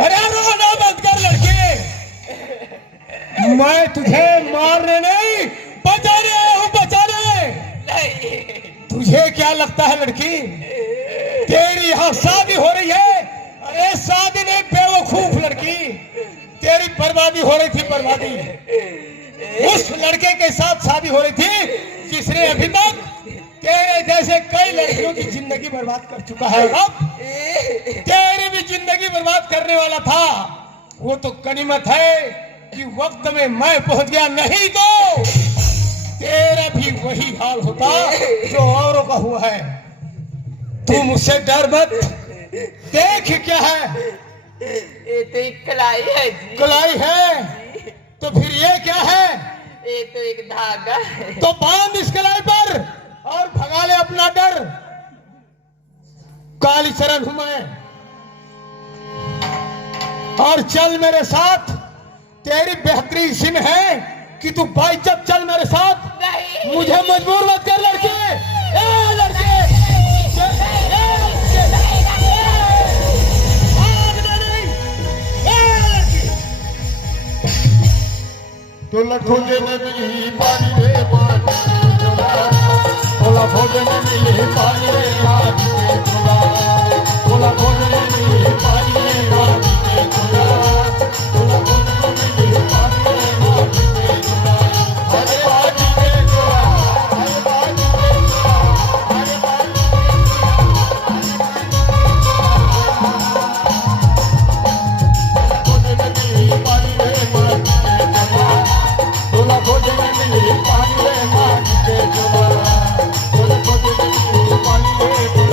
अरे रोना मत कर लड़के, मैं तुझे मारने नहीं, बचाने आया हूं, बचाने। तुझे क्या लगता है लड़की, तेरी यहाँ शादी हो रही है? अरे शादी नहीं बेवकूफ लड़की, तेरी बर्बादी हो रही थी, बर्बादी। उस लड़के के साथ शादी हो रही थी जिसने अभी तक तेरे जैसे कई लड़कियों की जिंदगी बर्बाद कर चुका है। अब तेरी भी जिंदगी बर्बाद करने वाला था। वो तो गनीमत है कि वक्त में मैं पहुंच गया, नहीं तो तेरा भी वही हाल होता जो औरों का हुआ है। तू मुझसे डर मत, देख क्या है। ये तो एक कलाई है जी। कलाई है तो फिर ये क्या है? ये तो एक धागा है। तो बांध इस कलाई पर और भगा ले अपना डर। कालीचरण हूं मैं, और चल मेरे साथ। तेरी बेहतरी इसी में है कि तू बाइज्जत चल मेरे साथ। नहीं। मुझे मजबूर मत कर लड़के। ए लड़के, तो लखोजे में मिली पानी रे पानी तोला भोजन में मिली पानी रे पानी तोला भोजन में मिली पानी रे पानी तोला भोजन में मिली पानी रे पानी अरे पानी रे तोला अरे पानी रे तोला अरे पानी रे पानी तोला भोजन में मिली पानी रे पानी के तोला तोला भोजन में मिली पानी रे पानी के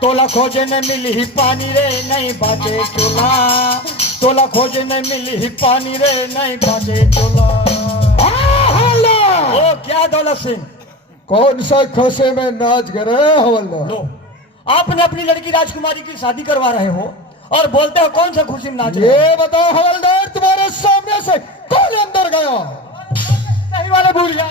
तोला भोजन में मिली पानी रे नहीं बाजे चोला तोला खोजे में मिली पानी रे नहीं बाजे चोला। ओ क्या दौलत सिंह, कौन सा खसे में नाच करे हवलदार? लो आपने अपनी लड़की राजकुमारी की शादी करवा रहे हो और बोलते हो कौन सा खुशी में नाच रहे हो? ये बताओ हवलदार, तुम्हारे सामने से कौन अंदर गया? नहीं वाले बुढ़िया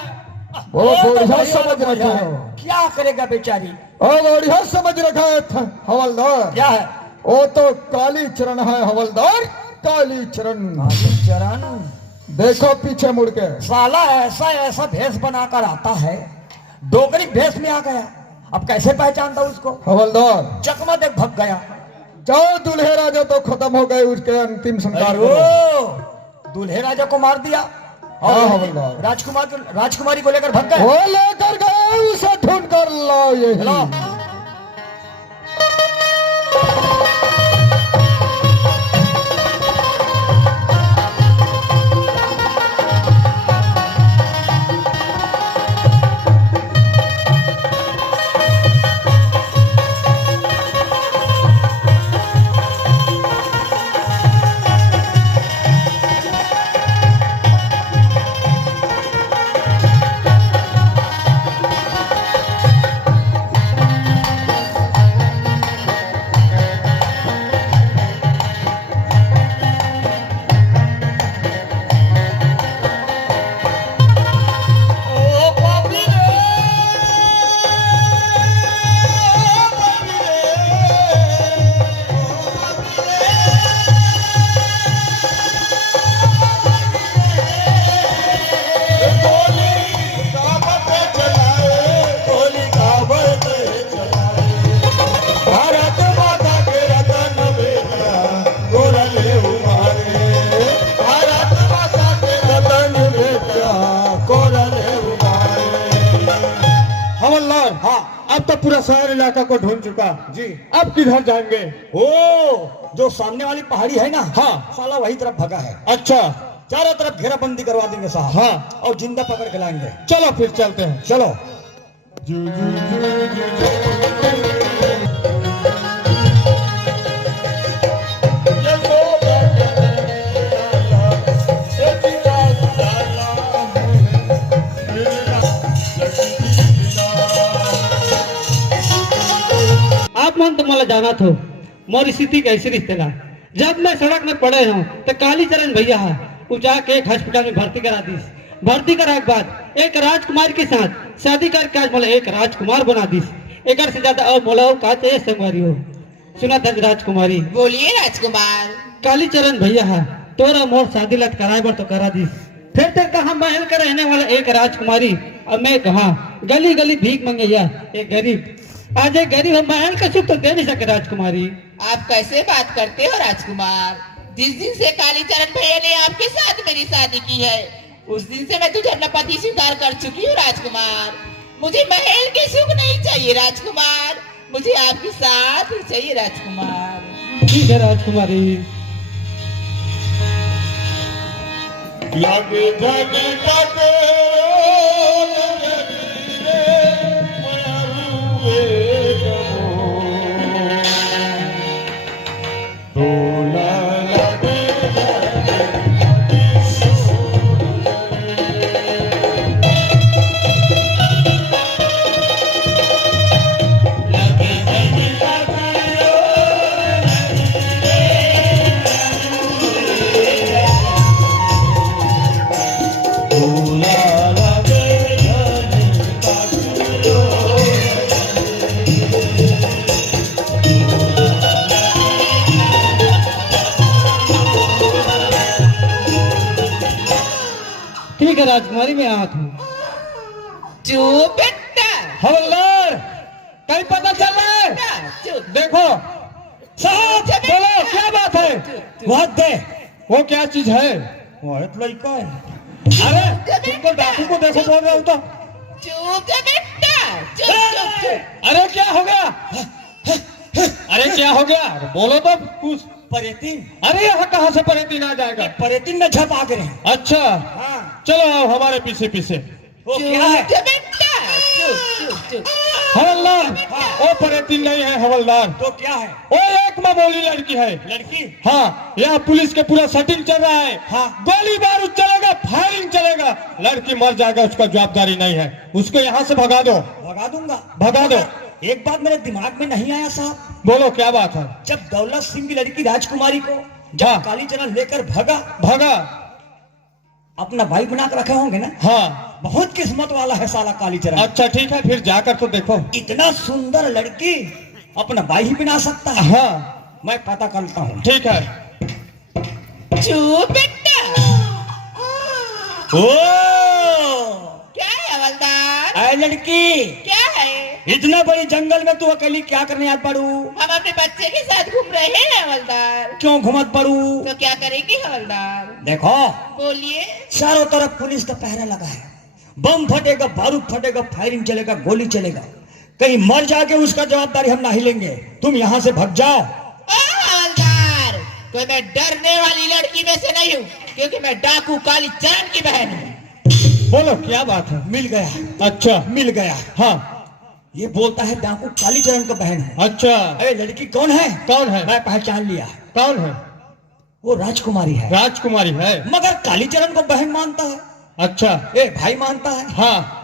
वो बुढ़िया समझ रखे हो? क्या करेगा बेचारी? और बुढ़िया समझ रखा है हवलदार। क्या है? वो तो काली चरण है हवलदार, काली चरण। चरण देखो पीछे मुड़ के। साला ऐसा ऐसा भेष बनाकर आता है, डोगरी भेष में आ गया। अब कैसे पहचानता उसको? हवलदार चकमा देख भग गया। जाओ, दूल्हे राजा तो खत्म हो गए, उसके अंतिम संस्कार करो। ओ, दूल्हे राजा को मार दिया हाँ, और हवलदार। राजकुमारी को लेकर भग गए। वो लेकर गए, उसे ढूंढ कर लाओ। ये लो। हवलदार, हाँ, अब तो पूरा शहर इलाका को ढूंढ चुका जी। अब किधर जाएंगे? ओ, जो सामने वाली पहाड़ी है ना, हाँ। साला वही तरफ भगा है। अच्छा, चारों तरफ घेराबंदी करवा देंगे साहब। हाँ। और जिंदा पकड़ के लाएंगे। चलो फिर चलते हैं। चलो। आप मन तुम्हाला जाना थो मोर स्थिति कैसी रिश्तेदार। जब मैं सड़क में पड़े हूँ तो काली चरण भैया है वो जाके एक हॉस्पिटल में भर्ती करा दी। भर्ती कराने के बाद एक राजकुमार के साथ शादी करके आज मोला एक राजकुमार बना दी। एक से ज्यादा और मोला का चाहिए संगवारी हो। सुना था राजकुमारी? बोलिए राजकुमार। काली चरण भैया है तोरा मोर शादी लट कराए बर तो करा दी। फिर तक कहा महल का रहने वाला एक राजकुमारी और मैं कहा गली गली भीख मंगैया एक गरीब। आज एक गरीब हम महल का सुख तो दे नहीं सके राजकुमारी। आप कैसे बात करते हो राजकुमार? जिस दिन से कालीचरण भैया ने आपके साथ मेरी शादी की है उस दिन से मैं तुझे अपना पति स्वीकार कर चुकी हूँ राजकुमार। मुझे महल के सुख नहीं चाहिए राजकुमार, मुझे आपके साथ ही चाहिए राजकुमार। ठीक है राजकुमारी। लगे जग तक ठीक है राजकुमारी मैं आता हूँ। चुप बेटा, हवलदार, कहीं पता चल रहा है? चुप। देखो साहब, बोलो क्या बात है? वह दे। वो क्या चीज है? वो एक लड़का है। अरे तुमको डाकू को देखो बोल रहा हूँ तो। चुप जा बेटा, चुप चुप चुप। अरे क्या हो गया? अरे क्या हो गया? अरे बोलो तो कुछ। परेतीन। अरे यहाँ कहाँ से परेतीन आ जाएगा? परेतीन में झप आ गए। अच्छा, हाँ। चलो आओ हमारे पीछे पीछे। वो क्या है? चुप जा बेटा, चुप चुप चुप। हवलदार, वो परेतीन नहीं है हवलदार, तो क्या है? वो एक मामूली लड़की है। लड़की? हाँ, यहाँ पुलिस के पूरा सेटिंग चल रहा है। हाँ। गोली बारूद चलेगा, फायरिंग चलेगा, लड़की मर जाएगा, उसका जवाबदारी नहीं है। उसको यहाँ से भगा दो। भगा दूंगा। भगा दो। एक बात मेरे दिमाग में नहीं आया साहब। बोलो क्या बात है। जब दौलत सिंह की लड़की राजकुमारी को जब कालीचरण लेकर भागा, भागा, अपना भाई बना कर रखे होंगे ना। हाँ, बहुत किस्मत वाला है साला कालीचरण। अच्छा ठीक है, फिर जाकर तो देखो। इतना सुंदर लड़की अपना भाई ही बना सकता है। हाँ, मैं पता करता हूँ। ठीक है। चुप बेटा। ओ क्या है हवलदार? ऐ लड़की, क्या है? इतना बड़ी जंगल में तू अकेली क्या करने आज पड़ू? हम अपने बच्चे के साथ घूम रहे हैं हवलदार। क्यों घुमत पड़ू? तो क्या करेंगे हवलदार? देखो, बोलिए। चारों तरफ पुलिस का पहरा लगा है। बम फटेगा, बारूद फटेगा, फायरिंग चलेगा, गोली चलेगा। कहीं मर जाके उसका जवाबदारी हम नहीं लेंगे। तुम यहाँ से भाग जाओ। ओ हवलदार, कोई मैं डरने वाली लड़की में से नहीं हूँ, क्योंकि मैं डाकू कालीचरण की बहन हूँ। बोलो क्या बात है। मिल गया, अच्छा, मिल गया। हाँ, ये बोलता है डाकू कालीचरण का बहन है। अच्छा, अरे लड़की कौन है? कौन है? मैं पहचान लिया, कौन है? वो राजकुमारी है। राजकुमारी है। मगर कालीचरण को बहन मानता है, अच्छा, ए भाई मानता है। हाँ,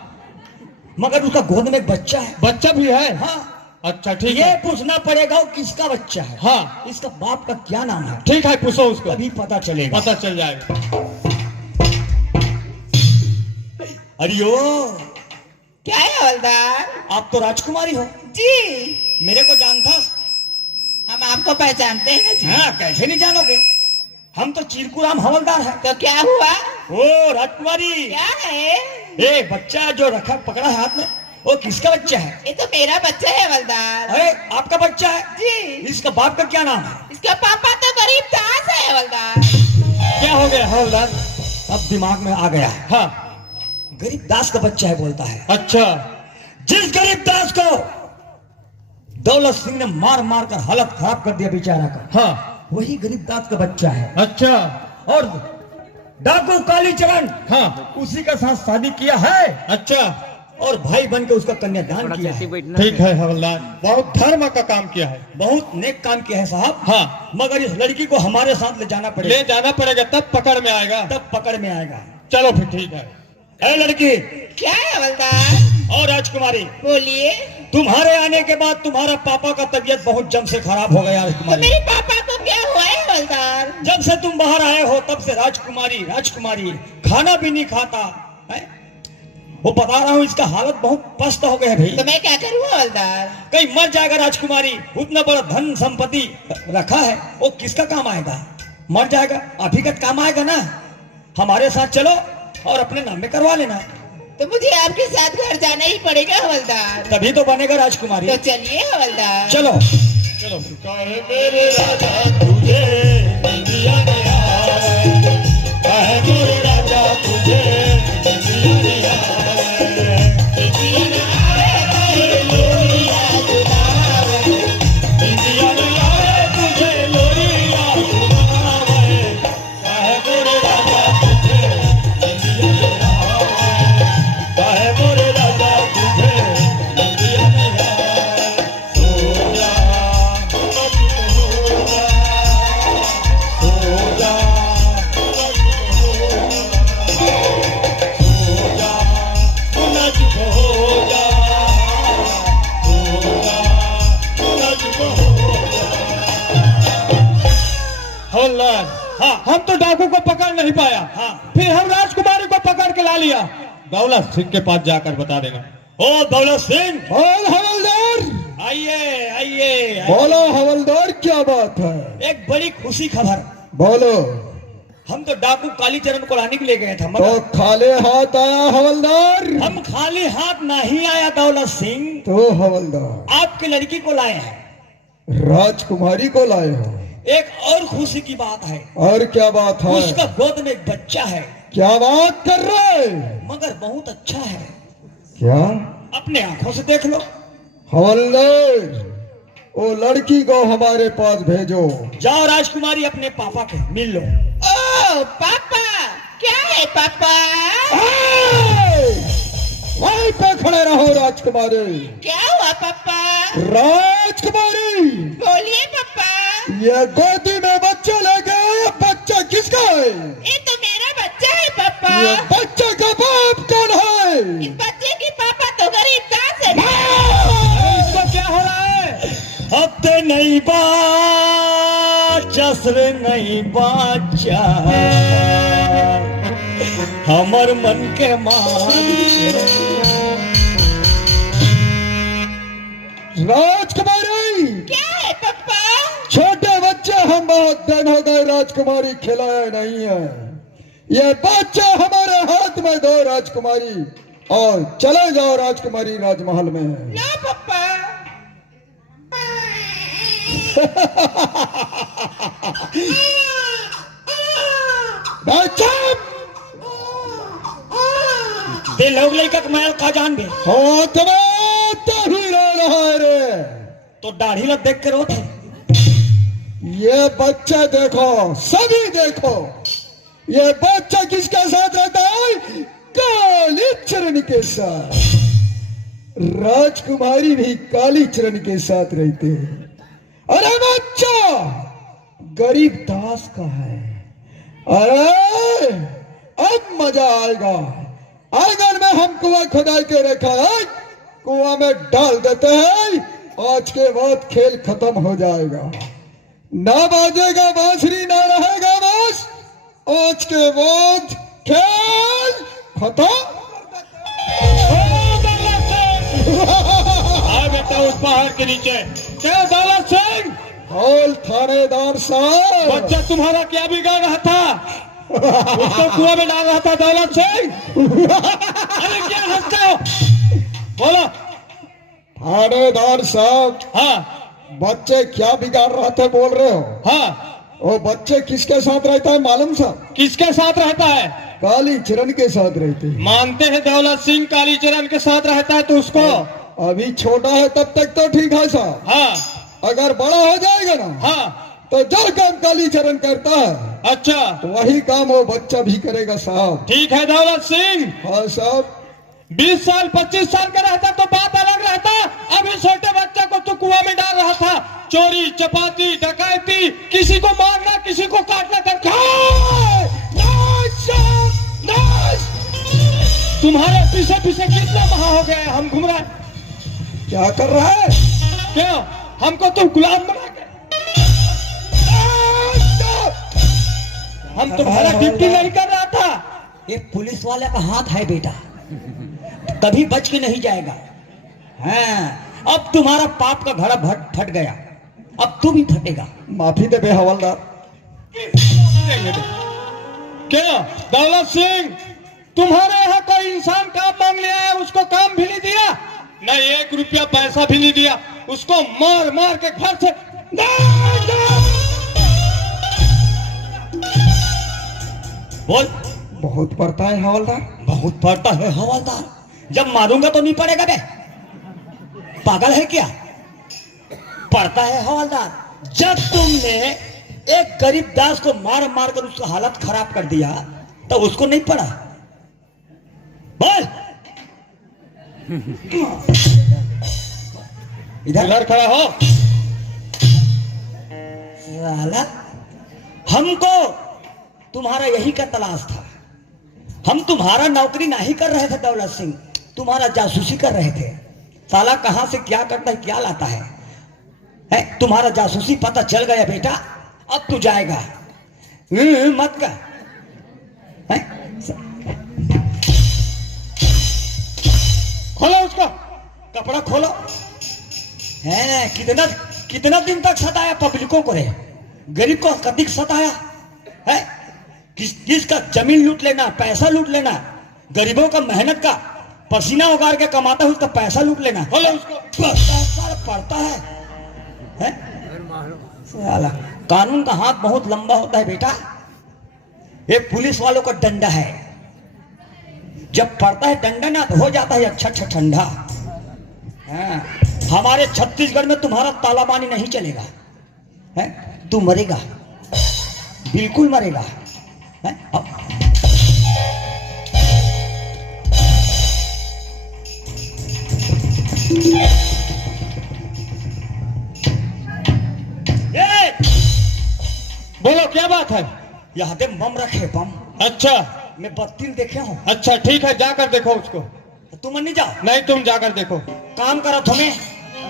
मगर उसका गोद में एक बच्चा है। बच्चा भी है। हाँ, अच्छा ठीक ये है। पूछना पड़ेगा वो किसका बच्चा है। हाँ, इसका बाप का क्या नाम है? ठीक है, पूछो उसको, अभी पता चलेगा। पता चल जाएगा। अरियो, क्या है हवलदार? आप तो राजकुमारी हो। जी, मेरे को जानता? हम आपको पहचानते हैं जी। हाँ, कैसे नहीं जानोगे? हम तो चीरकुराम हवलदार है। तो क्या हुआ? ओ राजकुमारी, क्या है? ए बच्चा जो रखा पकड़ा है हाथ में, वो किसका बच्चा है? ये तो मेरा बच्चा है हवलदार। अरे आपका बच्चा है? जी, इसका बाप का क्या नाम है? इसका पापा तो गरीब दास है हवलदार। क्या हो गया हवलदार? अब दिमाग में आ गया। हाँ, गरीब दास का बच्चा है बोलता है। अच्छा, जिस गरीब दास को दौलत सिंह ने मार मार कर हालत खराब कर दिया बेचारा का, हाँ, वही गरीब दास का बच्चा है। अच्छा, और डाकू कालीचरण, हाँ, उसी के साथ शादी किया है अच्छा, और भाई बन के उसका कन्यादान किया है। ठीक है हवलदार, बहुत धर्म का काम किया है। बहुत नेक काम किया है साहब। हाँ, मगर इस लड़की को हमारे साथ ले जाना ले पड़ेगा, जाना पड़ेगा, तब पकड़ में आएगा। तब पकड़ में आएगा। चलो फिर ठीक है। ए लड़की क्या है हवलदार? और राजकुमारी, बोलिए। तुम्हारे आने के बाद तुम्हारा पापा का तबीयत बहुत जम से खराब हो गया तो राजकुमारी। मेरे पापा को क्या हुआ है हवलदार? जब से तुम बाहर आए हो तब से राजकुमारी राजकुमारी खाना भी नहीं खाता है। वो बता रहा हूँ, इसका हालत बहुत पस्त हो गया भाई। तो मैं क्या करूँ हवलदार? कहीं मर जाएगा राजकुमारी। उतना बड़ा धन संपत्ति रखा है, वो किसका काम आएगा? मर जाएगा, अभिगत काम आएगा ना। हमारे साथ चलो और अपने नाम में करवा लेना। तो मुझे आपके साथ घर जाना ही पड़ेगा हवलदार। तभी तो बनेगा राजकुमारी। तो चलिए हवलदार। चलो चलो। काहे मेरे राजा तुझे इंडिया ने आए, काहे मेरे राजा तुझे इंडिया ने आए, इंडिया ने आए तुझे लोरिया सुनावे, इंडिया ने आए तुझे लोरिया सुनावे, काहे मेरे राजा तुझे इंडिया ने आए, काहे मेरे राजा तुझे इंडिया ने आए, सो जा हवलदार, हाँ हम तो डाकू को पकड़ नहीं पाया। हाँ। फिर हम राजकुमारी को पकड़ के ला लिया। दौलत सिंह के पास जाकर बता देना। ओ दौलत सिंह, बोल हवलदार। आइए आइए। बोलो हवलदार, क्या बात है? एक बड़ी खुशी खबर। बोलो। हम तो डाकू कालीचरण को लाने के लिए गए थे, तो मगर खाले हाथ आया हवलदार? हम खाली हाथ नहीं आया दौलत सिंह। तो हवलदार, आपकी लड़की को लाए हैं। राजकुमारी को लाए हो? एक और खुशी की बात है, और क्या बात है? उसका गोद में एक बच्चा है, क्या बात कर रहे? मगर बहुत अच्छा है। क्या? अपने आंखों से देख लो। हवलदार, वो लड़की को हमारे पास भेजो। जाओ राजकुमारी, अपने पापा के मिल लो। ओ पापा, क्या है पापा? वहीं पे खड़े रहो राजकुमारी। क्या हुआ पापा? राजकुमारी, बोलिए पापा। ये गोदी में बच्चा ले गए, बच्चा किसका है? ये तो मेरा बच्चा है पापा। ये बच्चे का बाप कौन है? इस बच्चे के पापा तो गरीब दास है। इसको बाचा हमर मन के मालिक। राजकुमारी क्या है पापा? छोटे बच्चे हम बहुत दिन हो गए राजकुमारी खिलाए नहीं है। ये बच्चे हमारे हाथ में दो राजकुमारी, और चले जाओ राजकुमारी राजमहल में। ना पापा। बच्चा ते लोग लड़का मैं का जान बे हो तुम्हें तो ही रो रहा है रे। तो दाढ़ी लग देख के रोते। ये बच्चे देखो, सभी देखो, ये बच्चा किसके साथ रहता है? कालीचरण के साथ। राजकुमारी भी कालीचरण के साथ रहते हैं। अरे बच्चा गरीब दास का है। अरे अब मजा आएगा। आंगन में हम कुआं खुदाई के रखा है, कुआं में डाल देते हैं। आज के बाद खेल खत्म हो जाएगा। ना बाजेगा बांसुरी, ना रहेगा बांस। आज के बाद खेल खत्म। बेटा उस पहाड़ के नीचे क्या दौलत सिंह? कौल थानेदार साहब, बच्चा तुम्हारा क्या बिगाड़ रहा था? उसको कुआं में डाल रहा था दौलत सिंह। अरे क्या हंसते हो? बोलो। थानेदार साहब, हाँ बच्चे क्या बिगाड़ रहे थे बोल रहे हो? हाँ, वो बच्चे किसके साथ रहता है मालूम साहब? किसके साथ रहता है? कालीचरण के साथ रहते हैं। मानते हैं दौलत सिंह कालीचरण के साथ रहता है तो उसको? अभी छोटा है तब तक तो ठीक है साहब। हाँ अगर बड़ा हो जाएगा ना, हाँ। तो जो काम कालीचरण करता है अच्छा वही काम वो बच्चा भी करेगा साहब। ठीक है दौलत सिंह। हाँ साहब। 20 साल 25 साल का रहता तो बात अलग रहता। अभी छोटे बच्चे को तू कुआं में डाल रहा था। चोरी चपाती डकैती, किसी को मारना किसी को काटना करके। तुम्हारे पीछे पीछे कितना महा हो गया है, हम घूम रहे हैं। क्या कर रहा है? क्यों हमको तुम गुलाम बना के? हम तुम्हारा ड्यूटी नहीं कर रहा था। ये पुलिस वाले का हाथ है बेटा, कभी बच के नहीं जाएगा। हाँ, अब तुम्हारा पाप का घड़ा फट गया, अब तू भी फटेगा। माफी दे बे हवलदार। क्या दौलत सिंह, तुम्हारे यहाँ कोई इंसान काम मांग लिया है, उसको काम भी नहीं दिया? नहीं 1 रुपया पैसा भी नहीं दिया। उसको मार मार के घर से बोल। बहुत पड़ता है हवलदार। बहुत पड़ता है हवलदार, जब मारूंगा तो नहीं पड़ेगा बे, पागल है क्या? पड़ता है हवलदार। जब तुमने एक गरीब दास को मार मार कर उसका हालत खराब कर दिया तो उसको नहीं पड़ा? बोल। इधर खड़ा हो। साला, हमको तुम्हारा यही का तलाश था। हम तुम्हारा नौकरी नहीं कर रहे थे दौलत सिंह, तुम्हारा जासूसी कर रहे थे। साला कहां से क्या करता है क्या लाता है, तुम्हारा जासूसी पता चल गया बेटा, अब तू जाएगा। मत कर। खोलो उसको, कपड़ा खोलो। है कितना कितना दिन तक सताया पब्लिकों को रे, गरीब को कभी सताया है? किसका जमीन लूट लेना, पैसा लूट लेना, गरीबों का मेहनत का पसीना उगाड़ के कमाता है उसका पैसा लूट लेना। खोलो उसको। पड़ता है? साला, कानून का हाथ बहुत लंबा होता है बेटा। ये पुलिस वालों का डंडा है, जब पड़ता है डंडा ना तो हो जाता है अच्छा अच्छा ठंडा। हाँ, हमारे छत्तीसगढ़ में तुम्हारा तालाबानी नहीं चलेगा है? तू मरेगा, बिल्कुल मरेगा है? बोलो क्या बात है? यहाँ पे बम रखे, बम। अच्छा मैं बत्ती देखे हूँ। अच्छा ठीक है, जाकर देखो उसको। तुम नहीं जाओ? नहीं तुम जाकर देखो। काम करो, तुम्हें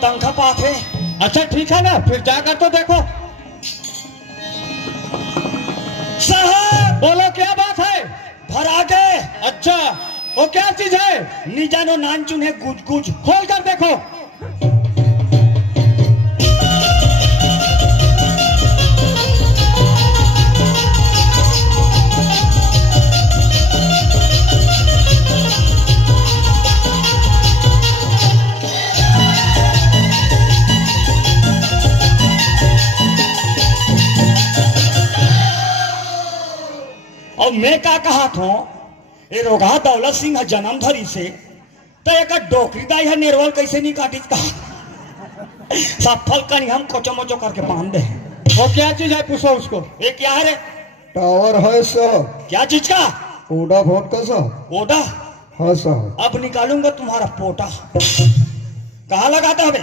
तनख्वाह पाते। अच्छा ठीक है ना, फिर जाकर तो देखो। साहब बोलो क्या बात है? भरा के अच्छा, वो क्या चीज है? निजानो नानचुन है गुज गुज। खोल कर देखो। और मैं क्या कहा था ये रोगा दौलत सिंह है जन्म धरी से तो एक डोकरी दाई है निर्वल कैसे नहीं काटी कहा सब फल कनी हम कोचो मोचो करके बांध दे। वो क्या चीज है? पूछो उसको। ये क्या है रे? टावर है साहब, क्या चीज का? वोडाफोन का साहब। ओडा? हाँ साहब। अब निकालूंगा तुम्हारा पोटा। कहाँ लगाते हो बे?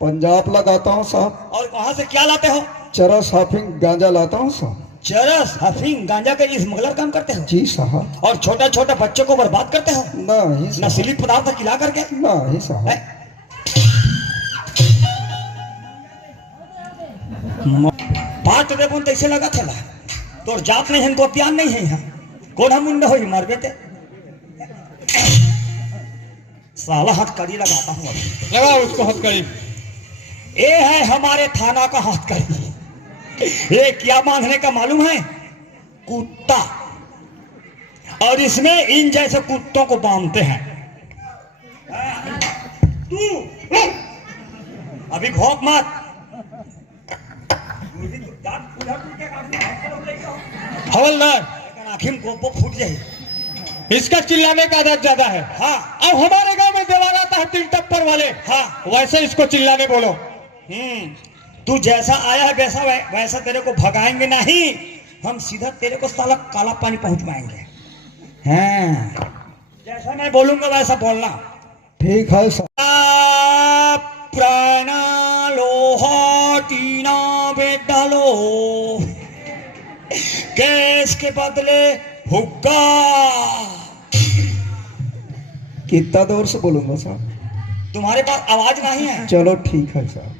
पंजाब लगाता हूँ साहब। और वहां से क्या लाते हो? चरस हाफिंग गांजा लाता हूँ साहब। चरस हफीम गांजा का स्मगलर काम करते हो? जी साहब। और छोटा छोटा बच्चों को बर्बाद करते हो नहीं साहब। नशीली पदार्थ खिला करके? नहीं साहब। है? बात देखो तैसे लगा था तोर जात नहीं है इनको प्यार नहीं है यहाँ कौन हम मुंडा हो मर बेटे साला हथकड़ी लगाता हूँ अभी। लगा उसको हथकड़ी। ये है हमारे थाना का हथकड़ी। ये क्या बांधने का मालूम है? कुत्ता। और इसमें इन जैसे कुत्तों को बांधते हैं। तू अभी भौंक मत। हवलदार, आखिर को फूट जाए। इसका चिल्लाने का आदत ज्यादा है। हाँ अब हमारे गांव में देवार आता है तिल टप्पर वाले। हाँ वैसे इसको चिल्लाने बोलो। तू जैसा आया है वैसा वैसा तेरे को भगाएंगे नहीं हम सीधा तेरे को साला काला पानी पहुंच पाएंगे। हाँ जैसा मैं बोलूंगा वैसा बोलना। ठीक है साहब। प्राणा लोहा टीना बेट डालो गैस के बदले हुक्का। कितना दूर से बोलूंगा साहब? तुम्हारे पास आवाज नहीं है? चलो ठीक है साहब।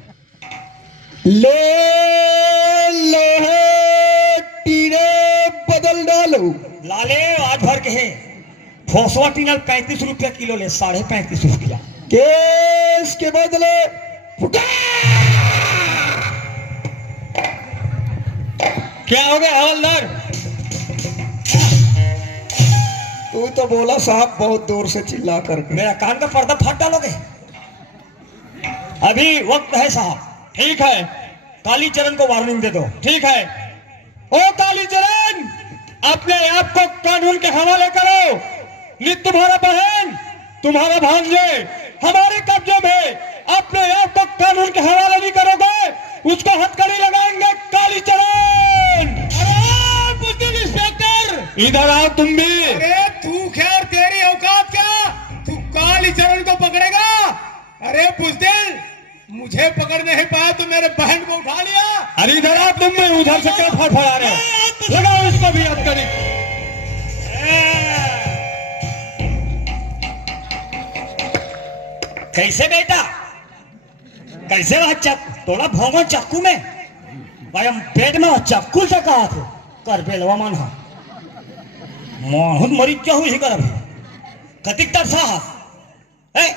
ले लोहे टीने बदल डालो। लाले आज भर के है फोसवा टीनल 35 रुपया किलो ले 35.5 रुपया। केस के बदले फुटा। क्या हो गया हवलदार? तू तो बोला साहब बहुत दूर से चिल्ला करके। मेरा कान का पर्दा फाड़ डालोगे? अभी वक्त है साहब। ठीक है, कालीचरण को वार्निंग दे दो। ठीक है। ओ कालीचरण, अपने आप को कानून के हवाले करो। नहीं तुम्हारा बहन तुम्हारा भांजे हमारे कब्जे में। अपने आप को कानून के हवाले नहीं करोगे उसको हथकड़ी लगाएंगे कालीचरण। अरे पुलिस इंस्पेक्टर, इधर आओ तुम भी। अरे तू खैर तेरी औकात क्या? तू कालीचरण को पकड़ेगा? अरे बुजदिल, मुझे पकड़ नहीं पाया तो मेरे बहन को उठा लिया। अरे इधर आओ तुम भी। उधर से क्या फड़फड़ा रहे हो? लगाओ इसको भी हथकड़ी। कैसे बेटा कैसे वह तोड़ा भोंगो चक्कू में भाई हम पेट में चक्कू से कहा थे कर बेलवा मन हा मोहन मरीज क्या हुई कर अभी कतिक तर साहब है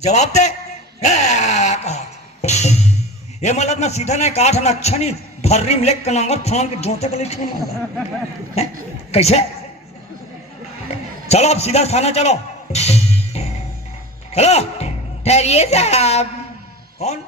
जवाब दे। ये मतलब ना सीधा ना काठ ना अच्छा नहीं भर्री में लेकर नांगर फान के जोते के लिए कैसे? चलो अब सीधा थाना चलो। चलो। ठहरिए साहब। कौन?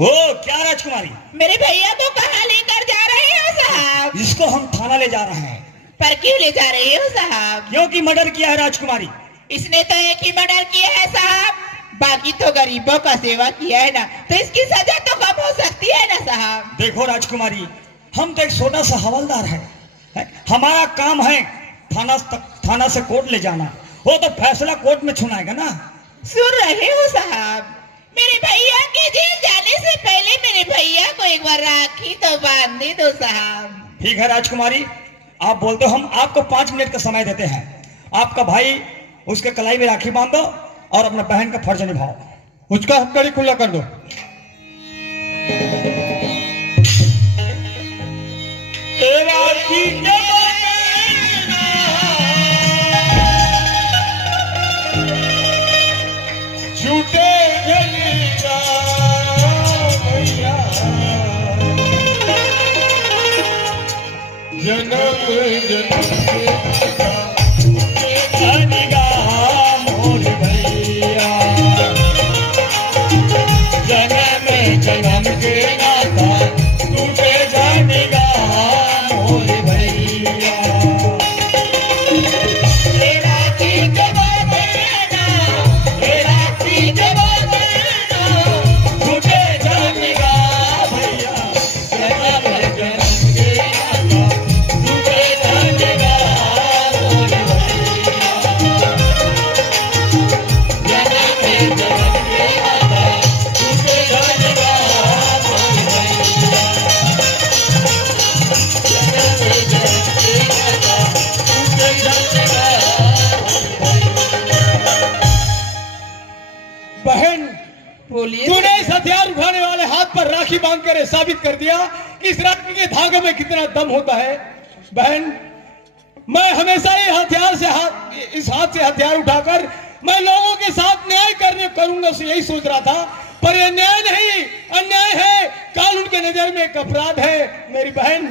ओ क्या राजकुमारी? मेरे भैया को कहाँ लेकर जा रहे हो साहब? इसको हम थाना ले जा रहे हैं। पर क्यों ले जा रहे हो साहब? क्योंकि मर्डर किया है राजकुमारी। इसने तो एक ही मर्डर किया है साहब, बाकी तो गरीबों का सेवा किया है ना, तो इसकी सजा तो कम हो सकती है ना साहब। देखो राजकुमारी, हम तो एक छोटा सा हवलदार है? हमारा काम है थाना से कोर्ट ले जाना। वो तो फैसला कोर्ट में सुनाएगा ना। सुन रहे हो साहब, मेरे भैया के जेल जाने से पहले मेरे भैया को एक बार राखी तो बांध दो साहब। ठीक है राजकुमारी, आप बोलते हो, हम आपको 5 मिनट का समय देते हैं। आपका भाई उसके कलाई में राखी बांध दो और अपना बहन का फर्ज निभाओ। उसका हथकड़ी खुला कर दो। ए राखी के बंधना छूटे गलिया भैया जन्म जनिगा मोर भैया जन्म जन्म के नाता टूटे जानेगा मोर भैया तेरा की जवाना तेरा की जवाना टूटे जानेगा भैया जन्म जन्म के नाता टूटे जानेगा मोर भैया जन्म जन्म के नाता टूटे जानेगा मोर भैया बहन बोलिए तूने इस हथियार उठाने वाले हाथ पर राखी बांधकर ये साबित कर दिया कि इस राखी के धागे में कितना दम होता है। बहन मैं हमेशा ये हथियार से इस हाथ से हथियार उठाकर मैं लोगों के साथ न्याय करूंगा यही सोच रहा था, पर यह न्याय नहीं अन्याय है। कानून के नजर में एक अपराध है। मेरी बहन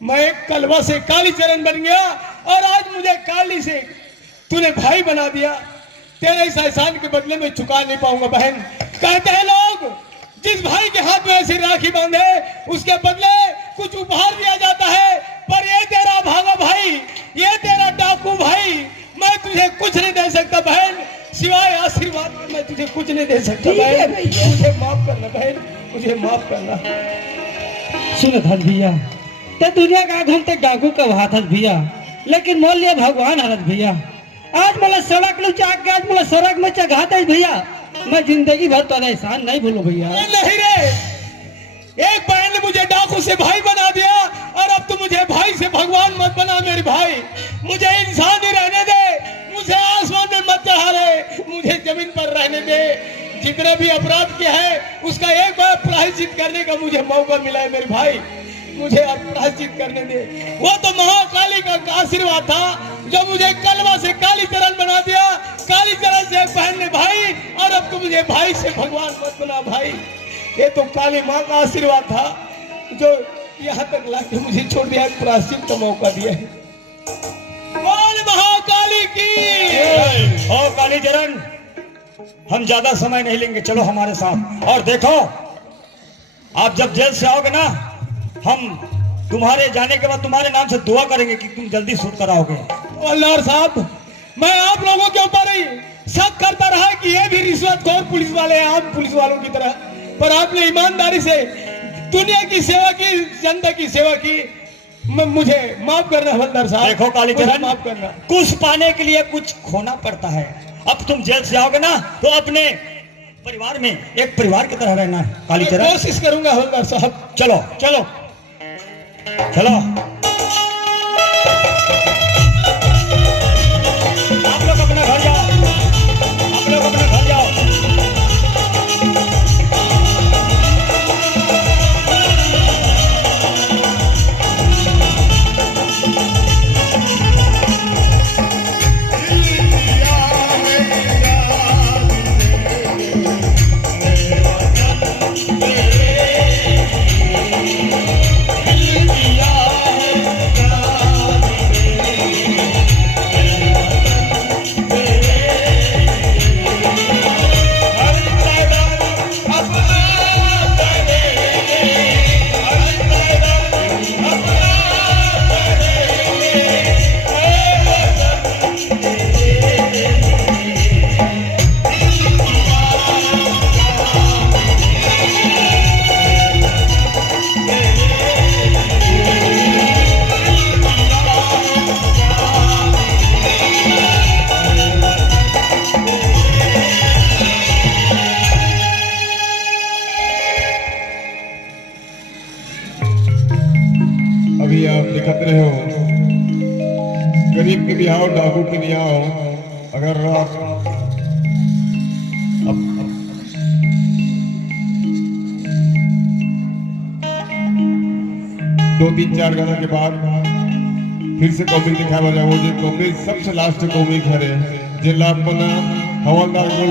मैं एक कलवा से कालीचरण बन गया और आज मुझे काली से तूने भाई बना दिया। तेरे इस एहसान के बदले में चुका नहीं पाऊंगा। बहन कहते हैं लोग जिस भाई के हाथ में ऐसी राखी बांधे उसके बदले कुछ उपहार दिया जाता है, पर ये तेरा भागा भाई, ये तेरा डाकू भाई, मैं तुझे कुछ नहीं दे सकता बहन, सिवाय आशीर्वाद के मैं तुझे कुछ नहीं दे सकता बहन। मुझे माफ करना बहन, मुझे माफ करना। सुन हरत भैया ते दुनिया का घूमते डाकू का हाथ हरत भैया, लेकिन मोल लिया भगवान हरत भैया। आज मला सड़क लो चाक के आज मला सड़क में चढ़ाता है भैया। मैं जिंदगी भर तो एहसान नहीं भूलू भैया। नहीं रे, एक बहन ने मुझे डाकू से भाई बना दिया और अब तो मुझे भाई से भगवान मत बना। मेरे भाई मुझे इंसान ही रहने दे, मुझे आसमान में मत चढ़ा रे, मुझे जमीन पर रहने दे। जितने भी अपराध किया है उसका एक बार प्रायश्चित करने का मुझे मौका मिला है। मेरे भाई मुझे अब प्रायश्चित करने दे। वो तो महाकाली का आशीर्वाद था जो मुझे कलवा से कालीचरण बना दिया, कालीचरण से बहन ने भाई, और अब तो मुझे भाई से भगवान मत बना भाई। ये तो काली माँ का आशीर्वाद था जो यहाँ तक लाके मुझे छोड़ दिया, प्रायश्चित का मौका दिया है। बोल महाकाली की। ओ कालीचरण, हम ज्यादा समय नहीं लेंगे, चलो हमारे साथ। और देखो आप जब जेल से आओगे ना, हम तुम्हारे जाने के बाद तुम्हारे नाम से दुआ करेंगे कि तुम जल्दी छूट कर आओगे। अल्लाह साहब, मैं आप लोगों के ऊपर ही शक करता रहा कि ये भी रिश्वतखोर पुलिस वाले हैं आम पुलिस वालों की तरह, पर आपने ईमानदारी से दुनिया की सेवा की, जनता की सेवा की। मुझे माफ करना हवलदार साहब। देखो कालीचरण, माफ करना। कुछ पाने के लिए कुछ खोना पड़ता है। अब तुम जेल से आओगे ना तो अपने परिवार में एक परिवार की तरह रहना है कालीचरण। कोशिश करूंगा हवलदार साहब। चलो चलो चलो, आप लोग अपना घर जाओ, आप लोग अपना घर जाओ। अभी आप दिखत रहे हो, गरीब के भी आओ, डाकू के भी आओ। अगर आप 2-3-4 गाना के बाद फिर से कॉमिक दिखाया जाए। वो जो कॉमिक सबसे लास्ट कॉमिक है जिला अपना हवलदार गोल